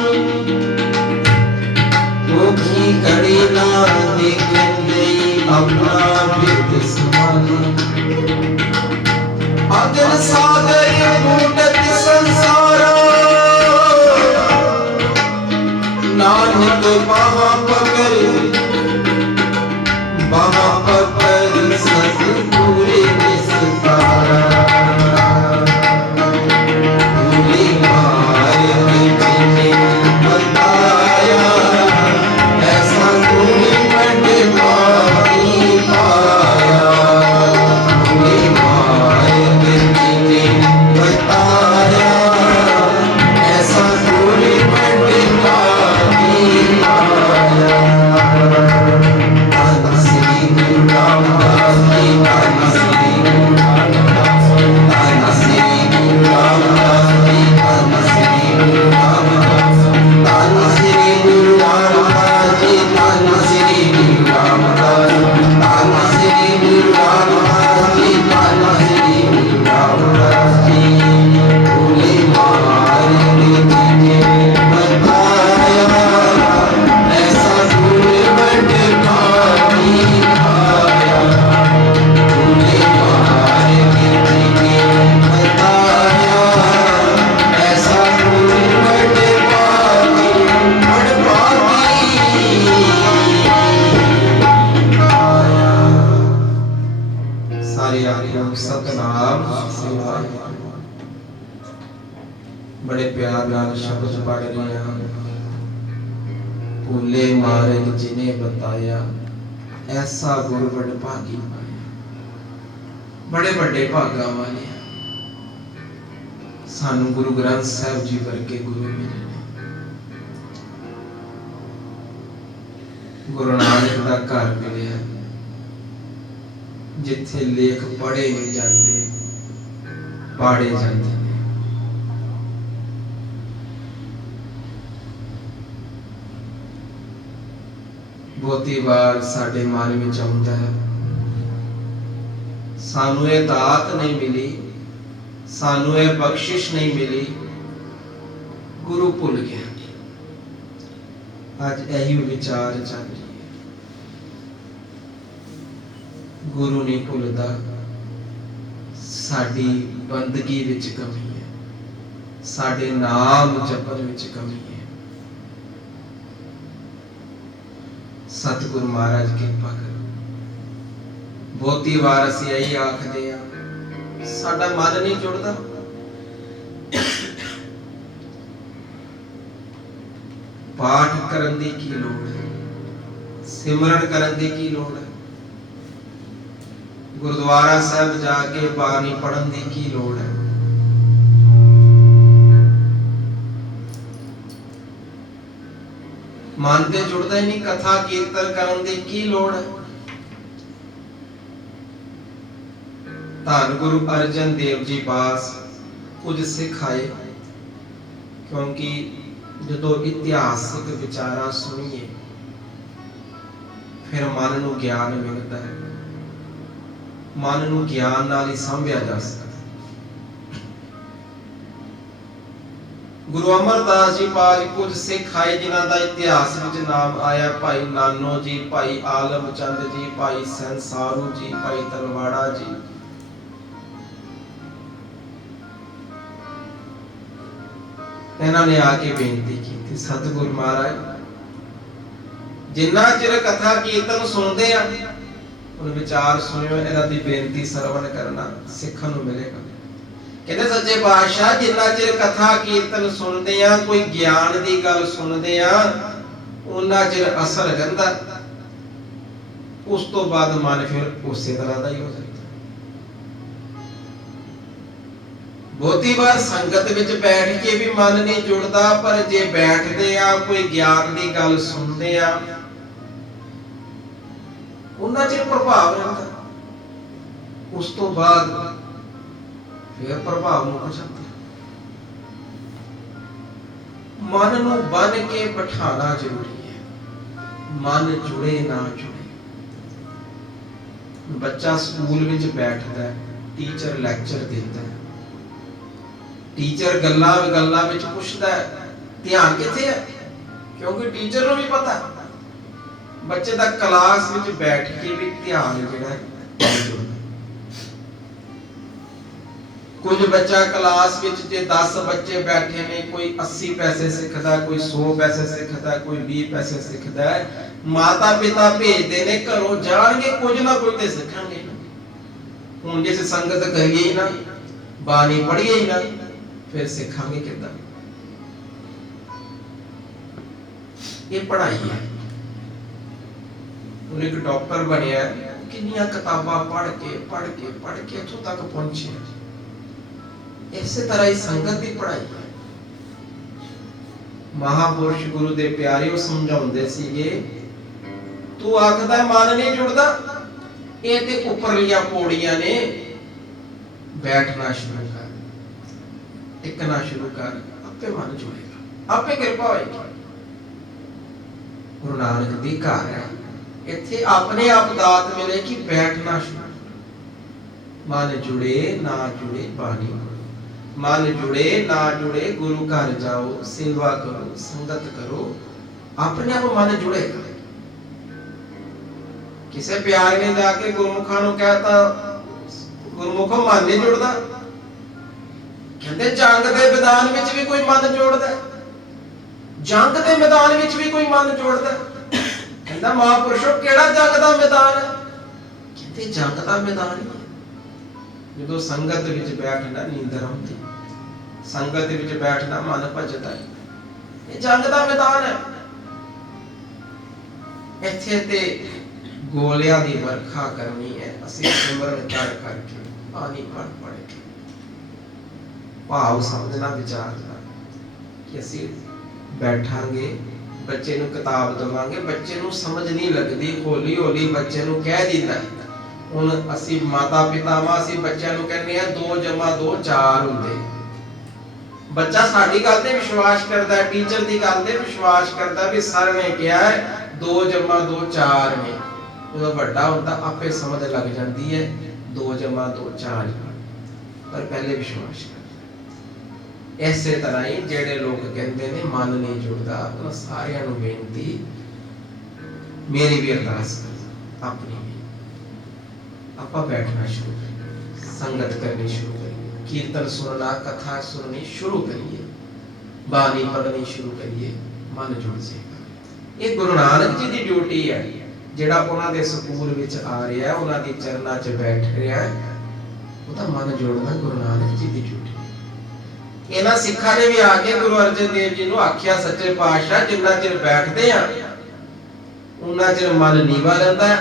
दुखी कड़ी ना देखन दे अपना बिरद समान अगन सागर बूटत संसारा नानक बाहा पकड़ सतगुरे निस्तारा भूली मार्ग जिने बताया ऐसा कोई नहीं पाया भूली मार्ग जिने बताया ऐसा कोई नहीं पाया सतनाम बड़े प्यार नाल शब्द पढ़ रहे हैं। भूले मार्ग जिने बताया ऐसा गुरु बड़ भागी पाया। बड़े बड़े भागा वाले सानू गुरु ग्रंथ साहिब जी वर्गे गुरु मिले ने। गुरु नानक दा घर मिलिया जिथे लेख पढ़े नहीं जाते पाड़े जाते हैं। बहुती बार साडे मन में आउंदा है सानू ये दात नहीं मिली, सानू ये बख्शिश नहीं मिली, गुरु भुल गया। आज यही विचार चल रही है। गुरु नहीं भुलदा, साडी बंदगी विच कमी है, साडे नाम जपन विच कमी है। सतगुरु महाराज कृपा करो। बहुती बार असीं यही आखदे आ साडा मन नहीं जुड़दा। पाठ करन दी की लोड़ है, सिमरन करन दी की लोड़ है, गुरुद्वारा साहब जाके बानी पढ़न दी की लोड़ है। मन ते जुड़दा ही नहीं, कथा कीर्तन करन दी की लोड़ है। धन गुरु अर्जन देव जी पास कुछ सिखाए, क्योंकि जो इतिहासिक विचारा सुनिए फिर मन नूं ज्ञान मिलता है। मन नूं ज्ञान नाल ही संभ्या जा सकता। गुरु अमरदास जी पास कुछ सिख आए जिन्हां दा इतिहास विच नाम आया। भाई नानो जी, भाई आलम चंद जी, भाई संसारू जी, भाई तलवाड़ा जी। इन्हां ने आके बेनती की, सतगुरु महाराज जिन्ना चिर कथा कीर्तन सुनते हैं उन विचार सुनियो, इन्हां दी बेनती सरवण करना सिखण नूं मिलेगा। कहते सच्चे पातशाह जिन्ना चिर कथा कीर्तन सुनते हैं, कोई ज्ञान दी गल सुनते हैं, उन्ना चिर असर रहिंदा। उस तो बाद मन फिर उसे तरह का ही हो जाता। बहुती बार संगत विच बैठ के भी मन नहीं जुड़ता, पर जे बैठते आ कोई ज्ञान की गल सुनते आ उन्ना चिर प्रभाव रहता। उस तो बाद फिर प्रभाव मुक जाता। मन नूं बन के बिठाना जरूरी है। मन जुड़े ना जुड़े। बच्चा स्कूल विच बैठदा है, टीचर लैक्चर देता है, टीचर गल्लां विच पुछदा है, ध्यान किथे है, क्योंकि टीचर को भी पता बच्चे का क्लास में बैठ के भी ध्यान जिहड़ा कुछ बच्चा क्लास में जे 10 बच्चे बैठे ने, कोई 80 पैसे सीखता, कोई 100 पैसे सीखता, कोई 20 पैसे सीखता है। माता पिता भेजते ने घरों जाणगे कुछ ना कुछ तो सीखेंगे। हुण जिस संगत करिए ही ना, बाणी पढ़िए ही ना, फिर सीखांगे किदां? ये पढ़ाई है। हुण एक डॉक्टर बनिया, कितनियां किताबां पढ़ के इत्थों तक पहुंचे। इस तरह ही संगत की पढ़ाई है। महापुरुष गुरु दे प्यारे वो समझाउंदे सीगे, तू आखदा मन नहीं जुड़दा, ये ते उपरलियां पौड़ियां ने, बैठना शुरू कर, टिकना शुरू कर, आपे मन जुड़ेगा, आपे कृपा होएगी। गुरु नानक दी घर है, इत्थे अपने आप दात मिलेगी, बैठना शुरू। मन जुड़े ना जुड़े बानी, मन जुड़े ना जुड़े गुरु घर जाओ, सेवा करो, संगत करो, अपने आप मन जुड़ेगा। किसे प्यार ने जाके गुरमुखा नु कहता, गुरमुखो मन नहीं जुड़दा, कहते जंग के मैदान में भी कोई मन जोड़दा, जंग के मैदान में भी कोई मन जोड़दा। कहता महापुरुषो केड़ा जंग का मैदान है? कहते जंग का मैदान ही है। जो संगत विच बैठना नींदर आउंदी, संगत विच बैठना मन भजदा है, ये जंग का मैदान है। इत्थे ते गोलियां दी वर्खा करनी है, असीं सिमरन कर करके, बानी पढ़ के, भाव समझना विचारना कि असीं बैठांगे, बच्चे नूं किताब देवांगे, बच्चे नूं समझ नहीं लगदी, हौली हौली बच्चे नूं कह दिंदा। हुण असीं माता पिता वां, असीं बच्चों नूं कहने आ 2 + 2 4 हुंदे। बच्चा साडी गल ते विश्वास करता है, टीचर दी गल ते विश्वास करता भी सर ने कहा है 2 + 2 4 ने। जो बड़ा होता आपे समझ लग जाती है 2 + 2 4, पर पहले विश्वास करता। इस तरह ही जेड़े लोग कहते ने मन नहीं जुड़ता, उन्हां सारियां नूं बेनती, मेरी भी अरदास कर, अपनी भी आपा बैठना शुरू करिए, संगत करनी शुरू करिए, कीर्तन सुनना, कथा सुननी शुरू करिए, बानी पढ़नी शुरू करिए, मन जुड़ जाएगा। ये गुरु नानक जी की ड्यूटी है, जेड़ा उन्हां दे स्कूल विच आ रहा है, उन्हां दी चरनां 'च बैठ रहा है, उहदा मन जोड़ना गुरु नानक जी की ड्यूटी है। इन्हां सिखां ने भी आके गुरु अर्जन देव जी नूं आख्या, सच्चे पातशाह जिन्ना चिर बैठते हैं उन्ना चिर मन नीवा रहिंदा है,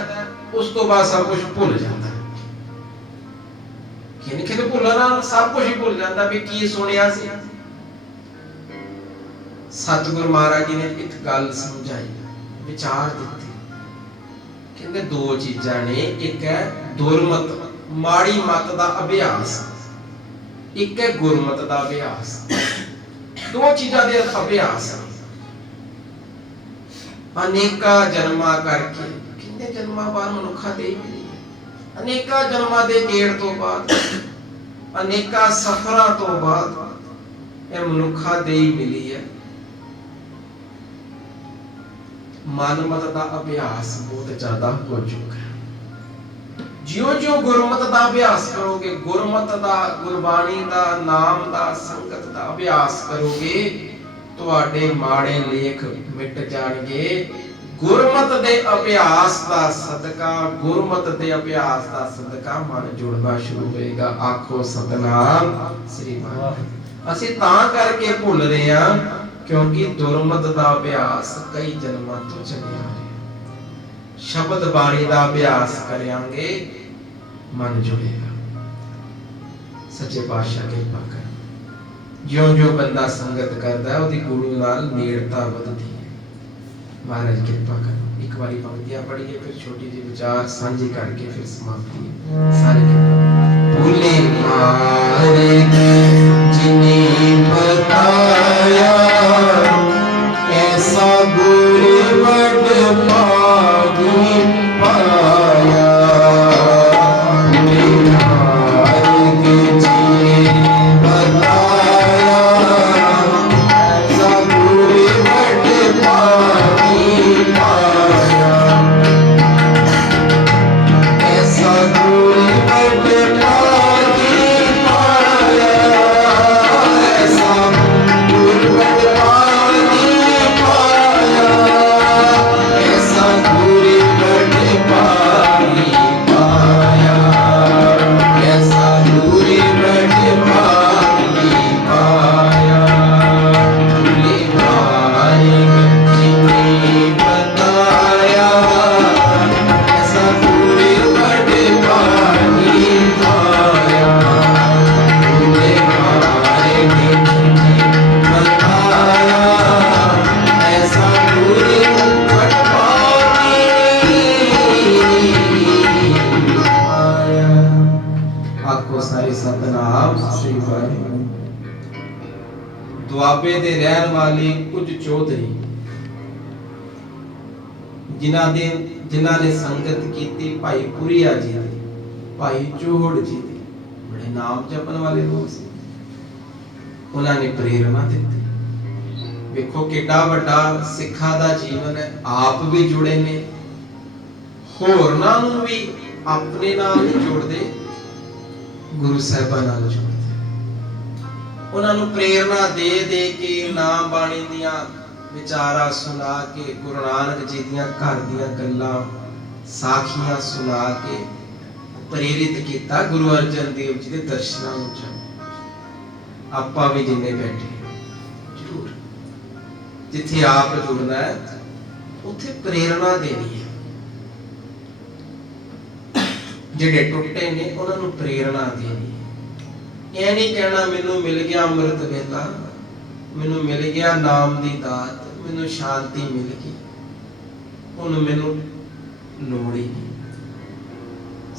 उस तो बाद सब कुछ भुल जाता है। किन भुलना, सब कुछ ही भुल जाता भी की सुनिया सी। सतगुरु महाराज जी ने एक गल समझाई, विचार दिते, कहते 2 चीजां ने, एक है दुरमत, माड़ी मत का अभ्यास, एक है गुरमत का अभ्यास। 2 चीजां दे अभ्यास। अनेका जन्मा करके, कितने जन्मा बाद मनुखा दे मिली है, अनेका जन्मा दे गेड़ तो बाद, अनेका सफरां तो बाद ये मनुखा दे मिली है। मनमत का अभ्यास बहुत ज्यादा हो चुका है। ज्यों-ज्यों गुरमत का अभ्यास करोगे, गुरमत का, गुरबाणी का, नाम का, संगत का अभ्यास करोगे, तुहाडे माड़े लेख मिट जाणगे। गुरमत दे अभ्यास दा सदका, गुरमत दे अभ्यास दा सदका मन जुड़ना शुरू होएगा। आखो सतनाम श्री वाहिगुरू। असीं तां करके भुल रहे हां क्योंकि दुरमत दा अभ्यास कई जन्मां तो चले आ रहा। शब्द बाणी दा अभ्यास करांगे, मन जुड़ेगा। सच्चे पातशाह किरपा कर, ज्यों-ज्यों बंदा संगत करता है उहदी गुरु नाल नेड़ता वधदी है। महाराज किरपा करो। एक बारी पंक्तियां पढ़िए, फिर छोटी जी विचार साझी करके फिर समाप्ति। सारे भूले मार्ग जिन्हें बताया, ऐसा गुरु वड पागी पाया। भूले मार्ग जिन्हें बताया, ऐसा गुरु ਦੁਆਬੇ ਦੇ ਰਹਿਣ ਵਾਲੇ ਕੁਝ ਚੌਧਰੀ ਜਿਨ੍ਹਾਂ ਨੇ ਸੰਗਤ ਕੀਤੀ ਭਾਈ ਪੁਰੀਆ ਜੀ ਦੀ, ਭਾਈ ਚੋਹੜ ਜੀ ਦੀ, ਬੜੇ ਨਾਮ ਜਪਣ ਵਾਲੇ ਲੋਕ ਸੀ। ਉਹਨਾਂ ਨੇ ਪ੍ਰੇਰਣਾ ਦਿੱਤੀ। ਵੇਖੋ ਕਿੱਡਾ ਵੱਡਾ ਸਿੱਖਾਂ ਦਾ ਜੀਵਨ ਹੈ। ਆਪ ਵੀ ਜੁੜੇ ਨੇ, ਹੋਰਨਾਂ ਨੂੰ ਵੀ ਆਪਣੇ ਨਾਲ ਨਹੀਂ ਜੋੜਦੇ, ਗੁਰੂ ਸਾਹਿਬਾਂ ਨਾਲ ਜੋੜਦੇ। ਉਹਨਾਂ ਨੂੰ ਪ੍ਰੇਰਣਾ ਦੇ ਦੇ ਕੇ, ਨਾਮ ਬਾਣੀ ਦੀਆਂ ਵਿਚਾਰਾਂ ਸੁਣਾ ਕੇ, ਗੁਰੂ ਨਾਨਕ ਜੀ ਦੀਆਂ ਘਰ ਦੀਆਂ ਗੱਲਾਂ, ਸਾਖੀਆਂ ਸੁਣਾ ਕੇ ਪ੍ਰੇਰਿਤ ਕੀਤਾ ਗੁਰੂ ਅਰਜਨ ਦੇਵ ਜੀ ਦੇ ਦਰਸ਼ਨਾਂ ਨੂੰ। ਆਪਾਂ ਵੀ ਜਿੰਨੇ ਬੈਠੇ ਜ਼ਰੂਰ ਜਿੱਥੇ ਆਪ ਜੁੜਨਾ ਹੈ ਉੱਥੇ ਪ੍ਰੇਰਣਾ ਦੇਣੀ ਹੈ। ਜਿਹੜੇ ਟੁੱਟੇ ਨੇ ਉਹਨਾਂ ਨੂੰ ਪ੍ਰੇਰਣਾ ਦੇਣੀ ਹੈ। ਇਹ ਨਹੀਂ ਕਹਿਣਾ ਮੈਨੂੰ ਮਿਲ ਗਿਆ ਅੰਮ੍ਰਿਤ ਵੇਲਾ, ਮੈਨੂੰ ਮਿਲ ਗਿਆ ਨਾਮ ਦੀ ਦਾਤ, ਮੈਨੂੰ ਸ਼ਾਂਤੀ ਮਿਲ ਗਈ, ਹੁਣ ਮੈਨੂੰ ਲੋੜ ਹੀ ਨਹੀਂ।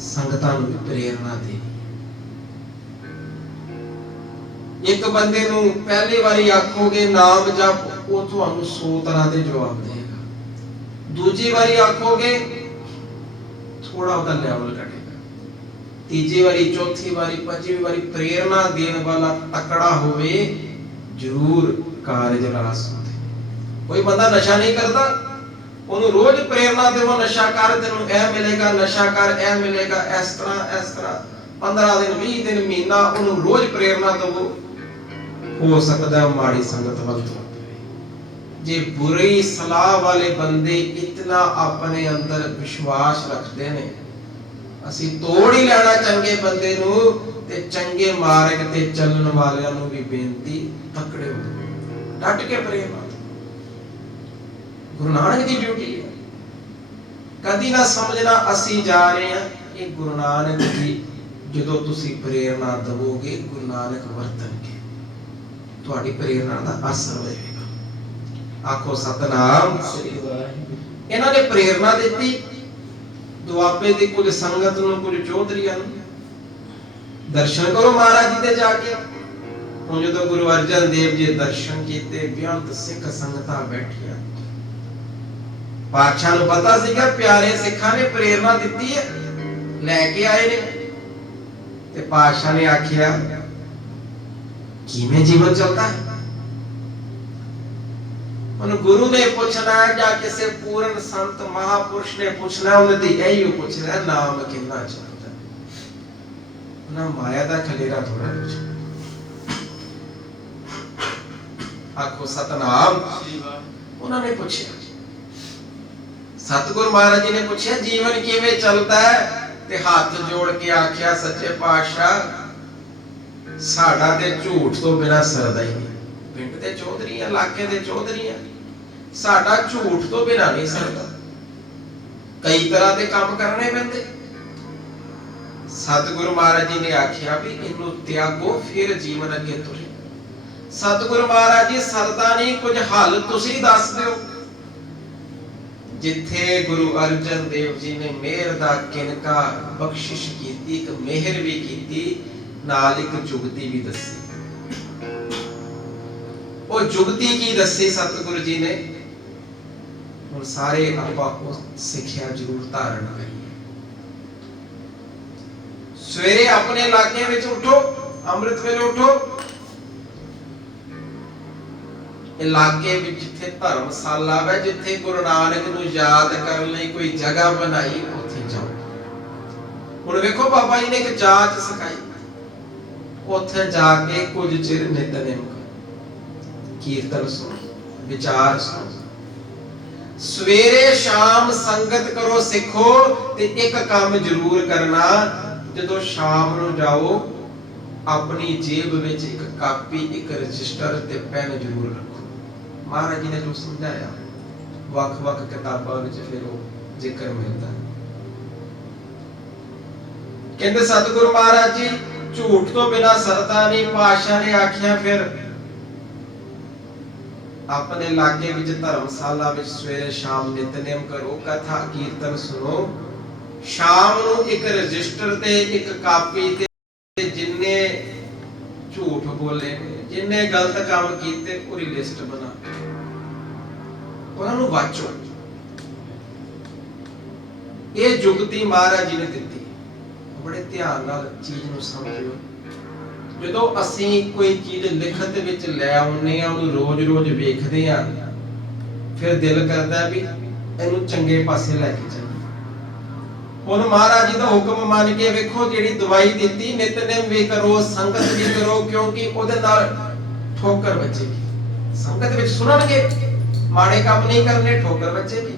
ਸੰਗਤਾਂ ਨੂੰ ਵੀ ਪ੍ਰੇਰਣਾ ਦੇਣੀ। ਇੱਕ ਬੰਦੇ ਨੂੰ ਪਹਿਲੀ ਵਾਰੀ ਆਖੋਗੇ ਨਾਮ ਜਪ, ਉਹ ਤੁਹਾਨੂੰ 100 ਤਰ੍ਹਾਂ ਦੇ ਜਵਾਬ ਦੇਗਾ। ਦੂਜੀ ਵਾਰੀ ਆਖੋਗੇ ਥੋੜਾ ਉਹਦਾ ਲੈਵਲ ਘਟੇਗਾ। ਤੀਜੀ ਵਾਰੀ, ਚੌਥੀ ਵਾਰੀ, ਪੰਜਵੀਂ ਵਾਰੀ ਪ੍ਰੇਰਣਾ ਦੇਣ ਵਾਲਾ ਤਕੜਾ ਹੋਵੇ, ਜ਼ਰੂਰ ਕਾਰਜ ਰਾਸ ਹੁੰਦੇ। ਕੋਈ ਬੰਦਾ ਨਸ਼ਾ ਨਹੀਂ ਕਰਦਾ, ਉਹਨੂੰ ਰੋਜ਼ ਪ੍ਰੇਰਣਾ ਦੇਵੋ, ਨਸ਼ਾ ਕਰ, ਤੈਨੂੰ ਇਹ ਮਿਲੇਗਾ, ਨਸ਼ਾ ਕਰ, ਇਹ ਮਿਲੇਗਾ, ਇਸ ਤਰ੍ਹਾਂ 15 ਦਿਨ, 20 ਦਿਨ, ਮਹੀਨਾ, ਉਹਨੂੰ ਰੋਜ਼ ਪ੍ਰੇਰਣਾ ਦੇਵੋ, ਹੋ ਸਕਦਾ ਮਾੜੀ ਸੰਗਤ ਵੱਲ ਤੁਰ ਪਵੇ। ਜੇ ਬੁਰੀ ਸਲਾਹ ਵਾਲੇ ਬੰਦੇ ਇਤਨਾ ਆਪਣੇ ਅੰਦਰ ਵਿਸ਼ਵਾਸ ਰੱਖਦੇ ਨੇ, ਅਸੀਂ ਤੋੜ ਹੀ ਲੈਣਾ ਚੰਗੇ ਬੰਦੇ ਨੂੰ, ਤੇ ਚੰਗੇ ਮਾਰਗ ਤੇ ਚੱਲਣ ਵਾਲਿਆਂ ਨੂੰ ਵੀ ਬੇਨਤੀ, ਤਕੜੇ ਹੋ, ਡਟ ਕੇ ਪ੍ਰੇਰਣਾ। ਗੁਰੂ ਨਾਨਕ ਦੀ ਡਿਊਟੀ ਹੈ। ਕਦੀ ਨਾ ਸਮਝਣਾ ਅਸੀਂ ਜਾ ਰਹੇ ਹਾਂ, ਇਹ ਗੁਰੂ ਨਾਨਕ ਦੀ, ਜਦੋਂ ਤੁਸੀਂ ਪ੍ਰੇਰਣਾ ਦਵੋਗੇ ਗੁਰੂ ਨਾਨਕ ਵਰਤਣਗੇ, ਤੁਹਾਡੀ ਪ੍ਰੇਰਣਾ ਦਾ ਅਸਰ ਹੋਏਗਾ। ਆਖੋ ਸਤਨਾਮ ਸ੍ਰੀ ਵਾਹਿਗੁਰੂ। ਇਹਨਾਂ ਨੇ ਪ੍ਰੇਰਣਾ ਦਿੱਤੀ ਦੁਆਬੇ ਦੀ ਕੁਝ ਸੰਗਤ ਨੂੰ, ਕੁਝ ਚੌਧਰੀਆਂ ਨੂੰ। ਦਰਸ਼ਨ ਕਰੋ ਮਹਾਰਾਜ ਜੀ ਦੇ ਜਾ ਕੇ। ਹੁਣ ਜਦੋਂ ਗੁਰੂ ਅਰਜਨ ਦੇਵ ਜੀ ਦਰਸ਼ਨ ਕੀਤੇ, ਬੇਅੰਤ ਸਿੱਖ ਸੰਗਤਾਂ ਬੈਠੀਆਂ। ਪਾਤਸ਼ਾਹ ਨੂੰ ਪਤਾ ਸੀਗਾ ਪਿਆਰੇ ਸਿੱਖਾਂ ਨੇ ਪ੍ਰੇਰਣਾ ਦਿੱਤੀ ਹੈ, ਲੈ ਕੇ ਆਏ ਨੇ। ਤੇ ਪਾਤਸ਼ਾਹ ਨੇ ਆਖਿਆ ਕਿਵੇਂ ਜੀਵਨ ਚੱਲਦਾ ਹੈ। ਉਹਨੂੰ ਗੁਰੂ ਨੇ ਪੁੱਛਣਾ ਹੈ ਜਾਂ ਕਿਸੇ ਪੂਰਨ ਸੰਤ ਮਹਾਪੁਰਸ਼ ਨੇ ਪੁੱਛਣਾ, ਉਹਨੇ ਤੇ ਇਹੀ ਪੁੱਛਣਾ ਨਾਮ ਕਿੰਨਾ ਚੱਲਦਾ। ਉਹਨਾਂ ਮਾਇਆ ਦਾ ਖਲੇਰਾ ਥੋੜਾ ਪੁੱਛਣਾ। ਆਖੋ ਸਤਨਾਮ। ਉਹਨਾਂ ਨੇ ਪੁੱਛਿਆ, ਸਤਿਗੁਰੂ ਮਹਾਰਾਜ ਜੀ ਨੇ ਪੁੱਛਿਆ ਜੀਵਨ ਕਿਵੇਂ ਚੱਲਦਾ ਹੈ, ਤੇ ਹੱਥ ਜੋੜ ਕੇ ਆਖਿਆ ਸੱਚੇ ਪਾਤਸ਼ਾਹ ਸਾਡਾ ਤੇ ਝੂਠ ਤੋਂ ਬਿਨਾ ਸਰਦਾ ਹੀ ਨਹੀਂ। ਪਿੰਡ ਦੇ ਚੌਧਰੀ ਆ, ਇਲਾਕੇ ਦੇ ਚੌਧਰੀ ਆ, ਸਾਡਾ ਝੂਠ ਤੋਂ ਬਿਨਾ ਨਹੀਂ ਸਰਦਾ। ਕਈ ਤਰ੍ਹਾਂ ਦੇ ਕੰਮ ਕਰਨੇ ਪੈਂਦੇ। ਸਤਿਗੁਰੂ ਮਹਾਰਾਜ ਜੀ ਨੇ ਆਖਿਆ ਵੀ ਇਹਨੂੰ ਤਿਆਗੋ, ਫਿਰ ਜੀਵਨ ਅੱਗੇ ਤੁਰੇ। ਸਤਿਗੁਰੂ ਮਹਾਰਾਜ ਜੀ ਸਰਦਾ ਨਹੀਂ, ਕੁਝ ਹੱਲ ਤੁਸੀਂ ਦੱਸ ਦਿਓ। ਜਿੱਥੇ ਗੁਰੂ ਅਰਜਨ ਦੇਵ ਜੀ ਨੇ ਮਿਹਰ ਦਾ ਕਿਨਕਾ ਬਖਸ਼ਿਸ਼ ਕੀਤੀ, ਇੱਕ ਮਿਹਰ ਵੀ ਕੀਤੀ, ਨਾਲ ਇੱਕ ਜੁਗਤੀ ਵੀ ਦੱਸੀ। ਉਹ ਜੁਗਤੀ ਕੀ ਦੱਸੀ ਸਤਿਗੁਰੂ ਜੀ ਨੇ? ਹੁਣ ਸਾਰੇ ਆਪਾਂ ਉਹ ਸਿੱਖਿਆ ਜ਼ਰੂਰ ਧਾਰਨ ਕਰੀਏ। ਸਵੇਰੇ ਆਪਣੇ ਇਲਾਕੇ ਵਿੱਚ ਉਠੋ, ਅੰਮ੍ਰਿਤ ਵੇਲੇ ਉਠੋ। ਇਲਾਕੇ ਵਿੱਚ ਜਿੱਥੇ ਧਰਮਸ਼ਾਲਾ ਹੈ, ਜਿੱਥੇ ਗੁਰੂ ਨਾਨਕ ਨੂੰ ਯਾਦ ਕਰਨ ਲਈ ਕੋਈ ਜਗ੍ਹਾ ਬਣਾਈ, ਉੱਥੇ ਜਾਓ। ਹੁਣ ਵੇਖੋ ਬਾਬਾ ਜੀ ਨੇ ਇੱਕ ਜਾਚ ਸਿਖਾਈ, ਉੱਥੇ ਜਾ ਕੇ ਕੁਝ ਚਿਰ ਨਿਤਨੇਮ ਕਰੋ, ਕੀਰਤਨ ਸੁਣੋ, ਵਿਚਾਰ ਸੁਣੋ। ਸਵੇਰੇ ਸ਼ਾਮ ਸੰਗਤ ਕਰੋ ਸਿੱਖੋ। ਤੇ ਇੱਕ ਕੰਮ ਜ਼ਰੂਰ ਕਰਨਾ, ਜਦੋਂ ਸ਼ਾਮ ਨੂੰ ਜਾਓ ਆਪਣੀ ਜੇਬ ਵਿੱਚ ਇੱਕ ਕਾਪੀ, ਇੱਕ ਰਜਿਸਟਰ ਤੇ ਪੈਨ ਜ਼ਰੂਰ ਰੱਖੋ। ਮਹਾਰਾਜ ਜੀ ਨੇ ਜੋ ਸਮਝਾਇਆ ਵੱਖ-ਵੱਖ ਕਿਤਾਬਾਂ ਵਿੱਚ ਫਿਰ ਉਹ ਜ਼ਿਕਰ ਮਿਲਦਾ। ਕਹਿੰਦੇ ਸਤਿਗੁਰੂ ਮਹਾਰਾਜ ਜੀ ਝੂਠ ਤੋਂ ਬਿਨਾ ਸਰਦਾ ਨਹੀਂ। ਪਾਤਸ਼ਾਹ ਨੇ ਆਖਿਆ ਫਿਰ ਆਪਣੇ ਇਲਾਕੇ ਵਿੱਚ ਧਰਮਸ਼ਾਲਾ ਵਿੱਚ ਸਵੇਰੇ ਸ਼ਾਮ ਨਿਤਨੇਮ ਕਰੋ, ਕਥਾ ਕੀਰਤਨ ਸੁਣੋ। ਸ਼ਾਮ ਨੂੰ ਇੱਕ ਰਜਿਸਟਰ ਤੇ ਇੱਕ ਕਾਪੀ ਤੇ ਜਿੰਨੇ ਝੂਠ ਬੋਲੇ, ਜਿੰਨੇ जिन्ने गलत काम किए पूरी लिस्ट बना उन्होंने वाचो। ये जुगती महाराज जी ने दी, बड़े ध्यान नाल चीज नूं समझियो। जो असी कोई चीज लिखत विच लै आउने आ, उहनूं रोज रोज वेखदे आ, फिर दिल करदा भी इहनूं चंगे पासे लैके चल। हुण महाराज जी दा हुक्म मान के वेखो, जिहड़ी दवाई दित्ती नितनेम भी करो, संगत भी करो, क्योंकि उहदे नाल ठोकर बचेगी। संगत विच सुणनगे, माड़े काम नहीं करने, ठोकर बचेगी।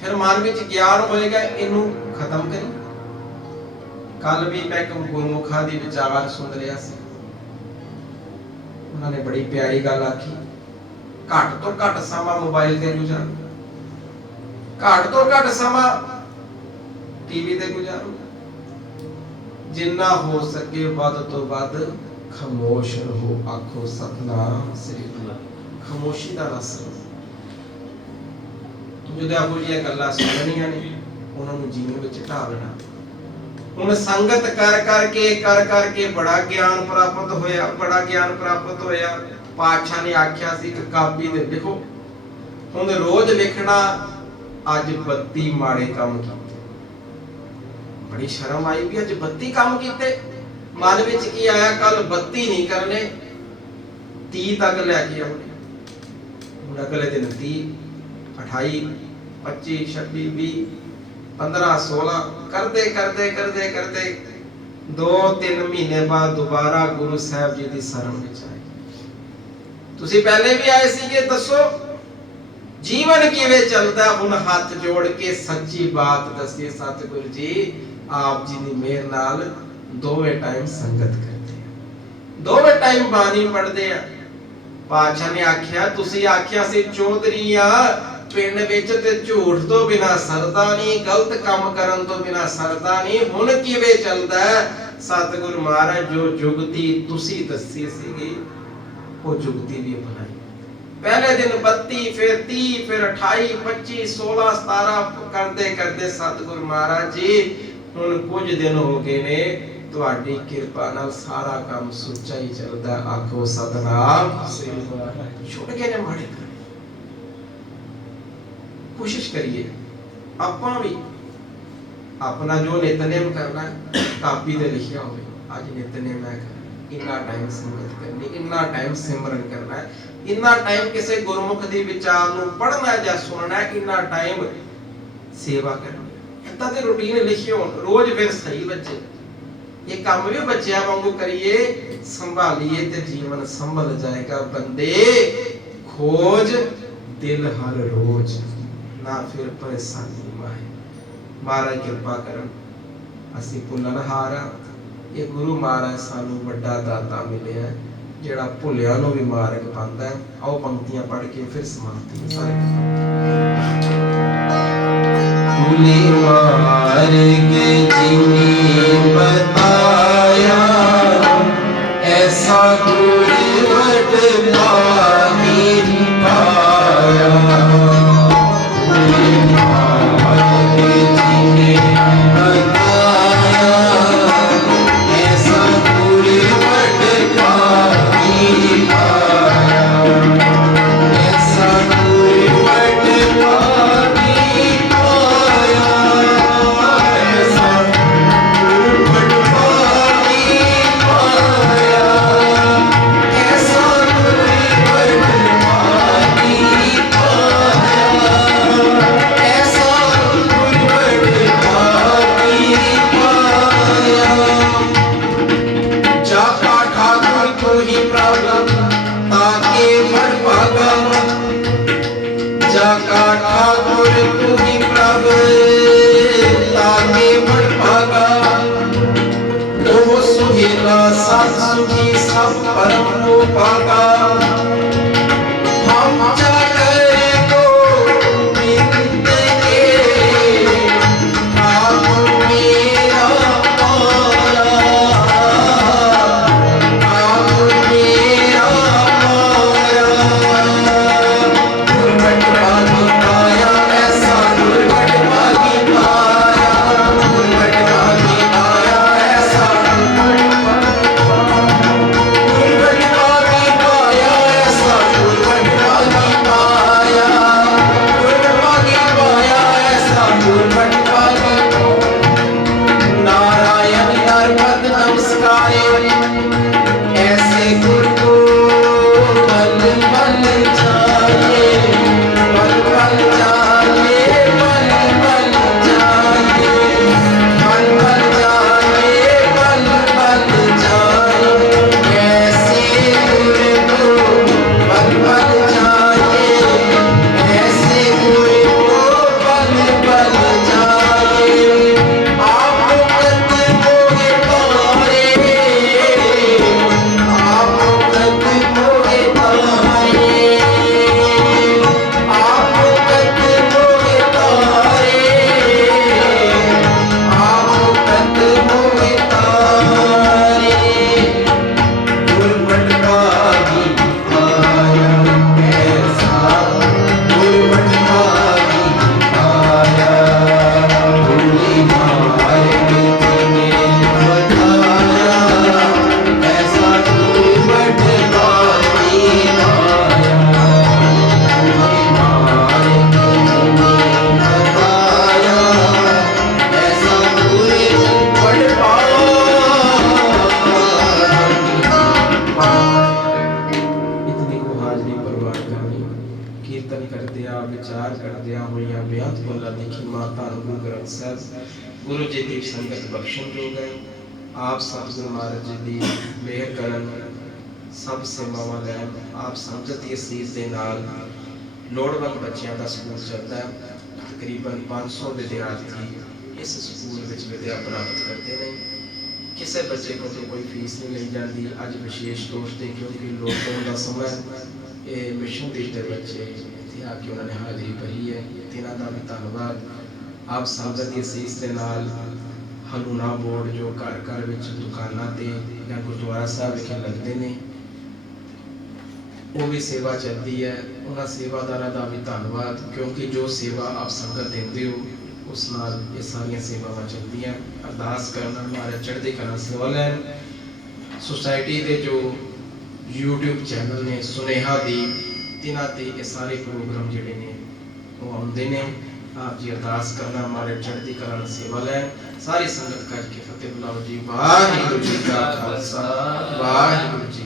फिर मन विच ज्ञान होएगा, इहनूं खत्म करी। कल भी मैं गुरमुखा दी विचार सुन रहा सी, उन्होंने बड़ी प्यारी गल आखी, घट तो घट समा मोबाइल ते गुजारो, घट तो घट समा टीवी ते गुजारो, जिन्ना हो सके वध तो वध खामोश रहो। आखो सतनाम श्री गुरु। खामोशी दा रस जो आपको जी गल्लां सुननियां ने, उन्होंने जीवन विच ढालना। हुण संगत कर करके बड़ा ज्ञान प्राप्त होया, बड़ा ज्ञान प्राप्त होया। पातशाह ने आख्या सी कि कापी ते लिखो। हुण रोज लिखना, अज 32 माड़े काम कीते। बड़ी शर्म आई भी अज 32 काम कीते। मन विच की आया, कल 32 नहीं करने, 30 तक लैके आउणे। हुण अगले दिन 30, 28, 25, 26, 20, 15, 16 करते करते करते करते 2-3 महीने बाद दोबारा गुरु साहब जी की शरण में आए। तुसी पहले भी आए सीगे, दसो जीवन किवें चलदा। हुण हाथ जोड़ के सच्ची बात दसिए सतगुरु जी, आप जी की मेहर नाल दोवें टाइम संगत करते हैं, दोवें टाइम बाणी पढ़ते हैं। पातशाह ने आख्या, तुसी आख्या सी चौधरी आ पिंड विच ते झूठ तो बिना सरदा नहीं, गलत काम करन तो बिना सरदा नहीं। हुण किवें चलदा? सतगुरु महाराज जो जुगती तुसी दसी सीगी, वो जुगती भी अपनाई। पहले दिन 32, फिर 30, फिर 28, 25, 16, 17 करते करते सतगुरु महाराज जी हुण कुछ दिन हो गए ने, तुहाडी किरपा नाल सारा काम सुच्चा ही चलदा। आखो सतनाम श्री गुरु। छुट गए ने माड़े। कोशिश करिए आपां भी अपना जो नितनेम करना है, कापी ते लिखिया होवे, आज नितनेम है करना, इन्ना टाइम संगत करनी, इन्ना टाइम सिमरन करना है, इन्ना टाइम किसी गुरमुख दी विचार नूं पढ़ना या सुनना है, इन्ना टाइम सेवा करनी। इदां दे रूटीन लिखियो रोज, फिर सही बच्चे ये काम भी बच्चों वांगू करिए, संभालिए ते जीवन संभल जाएगा। बंदे खोज दिल हर रोज, ना फिर परेशानी माए। महाराज कृपा करन, असी भुलनहार हां। ये गुरु महाराज सानू बड़ा दाता मिले है, जिहड़ा भुलिया नूं भी मार्ग पांदा है। आओ पंक्तियां पढ़ के फिर समाप्ति सारे। भुले मार्ग जिने बताया, ऐसा गुरवट भागी पाया। ਕੀਰਤਨ ਕਰਦਿਆਂ ਵਿਚਾਰ ਕਰਦਿਆਂ ਹੋਈਆਂ ਬੇਅੰਤ ਭੁੱਲਾਂ ਦੀ ਖਿਮਾ ਧੰਨ ਗੁਰੂ ਗ੍ਰੰਥ ਸਾਹਿਬ ਗੁਰੂ ਜੀ ਦੀ ਸੰਗਤ ਬਖਸ਼ਣ ਯੋਗ ਹੈ। ਆਪ ਸਤਿਗੁਰੂ ਮਹਾਰਾਜ ਜੀ ਦੀ ਮਿਹਰ ਕਰਨ, ਸਭ ਸੇਵਾਵਾਂ ਲੈਣ। ਆਪ ਸੰਗਤ ਦੀ ਅਸੀਸ ਦੇ ਨਾਲ ਲੋੜਵੰਦ ਬੱਚਿਆਂ ਦਾ ਸਕੂਲ ਚੱਲਦਾ ਹੈ। ਤਕਰੀਬਨ 500 ਵਿਦਿਆਰਥੀ ਇਸ ਸਕੂਲ ਵਿੱਚ ਵਿਦਿਆ ਪ੍ਰਾਪਤ ਕਰਦੇ ਨੇ। ਕਿਸੇ ਬੱਚੇ ਕੋਲ ਕੋਈ ਫੀਸ ਨਹੀਂ ਲਈ ਜਾਂਦੀ। ਅੱਜ ਵਿਸ਼ੇਸ਼ ਤੌਰ ਤੇ ਕਿਉਂਕਿ ਲੋਕਡਾਊਨ ਦਾ ਸਮਾਂ ਹੈ, ਇਹ ਮਿਸ਼ਨ ਦੇਸ਼ ਦੇ ਬੱਚੇ ਇੱਥੇ ਆ ਕੇ ਉਹਨਾਂ ਨੇ ਹਾਜ਼ਰੀ ਭਰੀ ਹੈ। ਇਹਨਾਂ ਦਾ ਵੀ ਧੰਨਵਾਦ। ਆਪ ਸੰਗਤ ਦੀ ਅਸੀਸ ਦੇ ਨਾਲ ਹਲੂਣਾ ਬੋਰਡ ਜੋ ਘਰ ਘਰ ਵਿੱਚ ਦੁਕਾਨਾਂ ਤੇ ਜਾਂ ਗੁਰਦੁਆਰਾ ਸਾਹਿਬ ਵਿਖੇ ਲੱਗਦੇ ਨੇ, ਉਹ ਵੀ ਸੇਵਾ ਚੱਲਦੀ ਹੈ। ਉਹਨਾਂ ਸੇਵਾਦਾਰਾਂ ਦਾ ਵੀ ਧੰਨਵਾਦ, ਕਿਉਂਕਿ ਜੋ ਸੇਵਾ ਆਪ ਸੰਗਤ ਦਿੰਦੇ ਹੋ ਉਸ ਨਾਲ ਇਹ ਸਾਰੀਆਂ ਸੇਵਾਵਾਂ ਚੱਲਦੀਆਂ। ਅਰਦਾਸ ਕਰਨਾ ਮਹਾਰਾਜ ਚੜ੍ਹਦੀ ਕਲਾ ਸੇਵਾ ਲੈਣ। ਸੁਸਾਇਟੀ ਦੇ ਜੋ YouTube ਚੈਨਲ ਨੇ ਸੁਨੇਹਾ ਦੀ, ਤਿਨਾਂ ਤੇ ਇਹ ਸਾਰੇ ਪ੍ਰੋਗਰਾਮ ਜਿਹੜੇ ਨੇ ਉਹ ਆਉਂਦੇ ਨੇ। ਆਪ ਜੀ ਅਰਦਾਸ ਕਰਨਾ ਮਹਾਰਾਜ ਚੜ੍ਹਦੀ ਕਲਾ ਸੇਵਾ ਲੈਣ। ਸਾਰੀ ਸੰਗਤ ਕਰਕੇ ਫਤਿਹ ਬੁਲਾਓ ਜੀ। ਵਾਹਿਗੁਰੂ ਜੀ ਕਾ ਖਾਲਸਾ, ਵਾਹਿਗੁਰੂ ਜੀ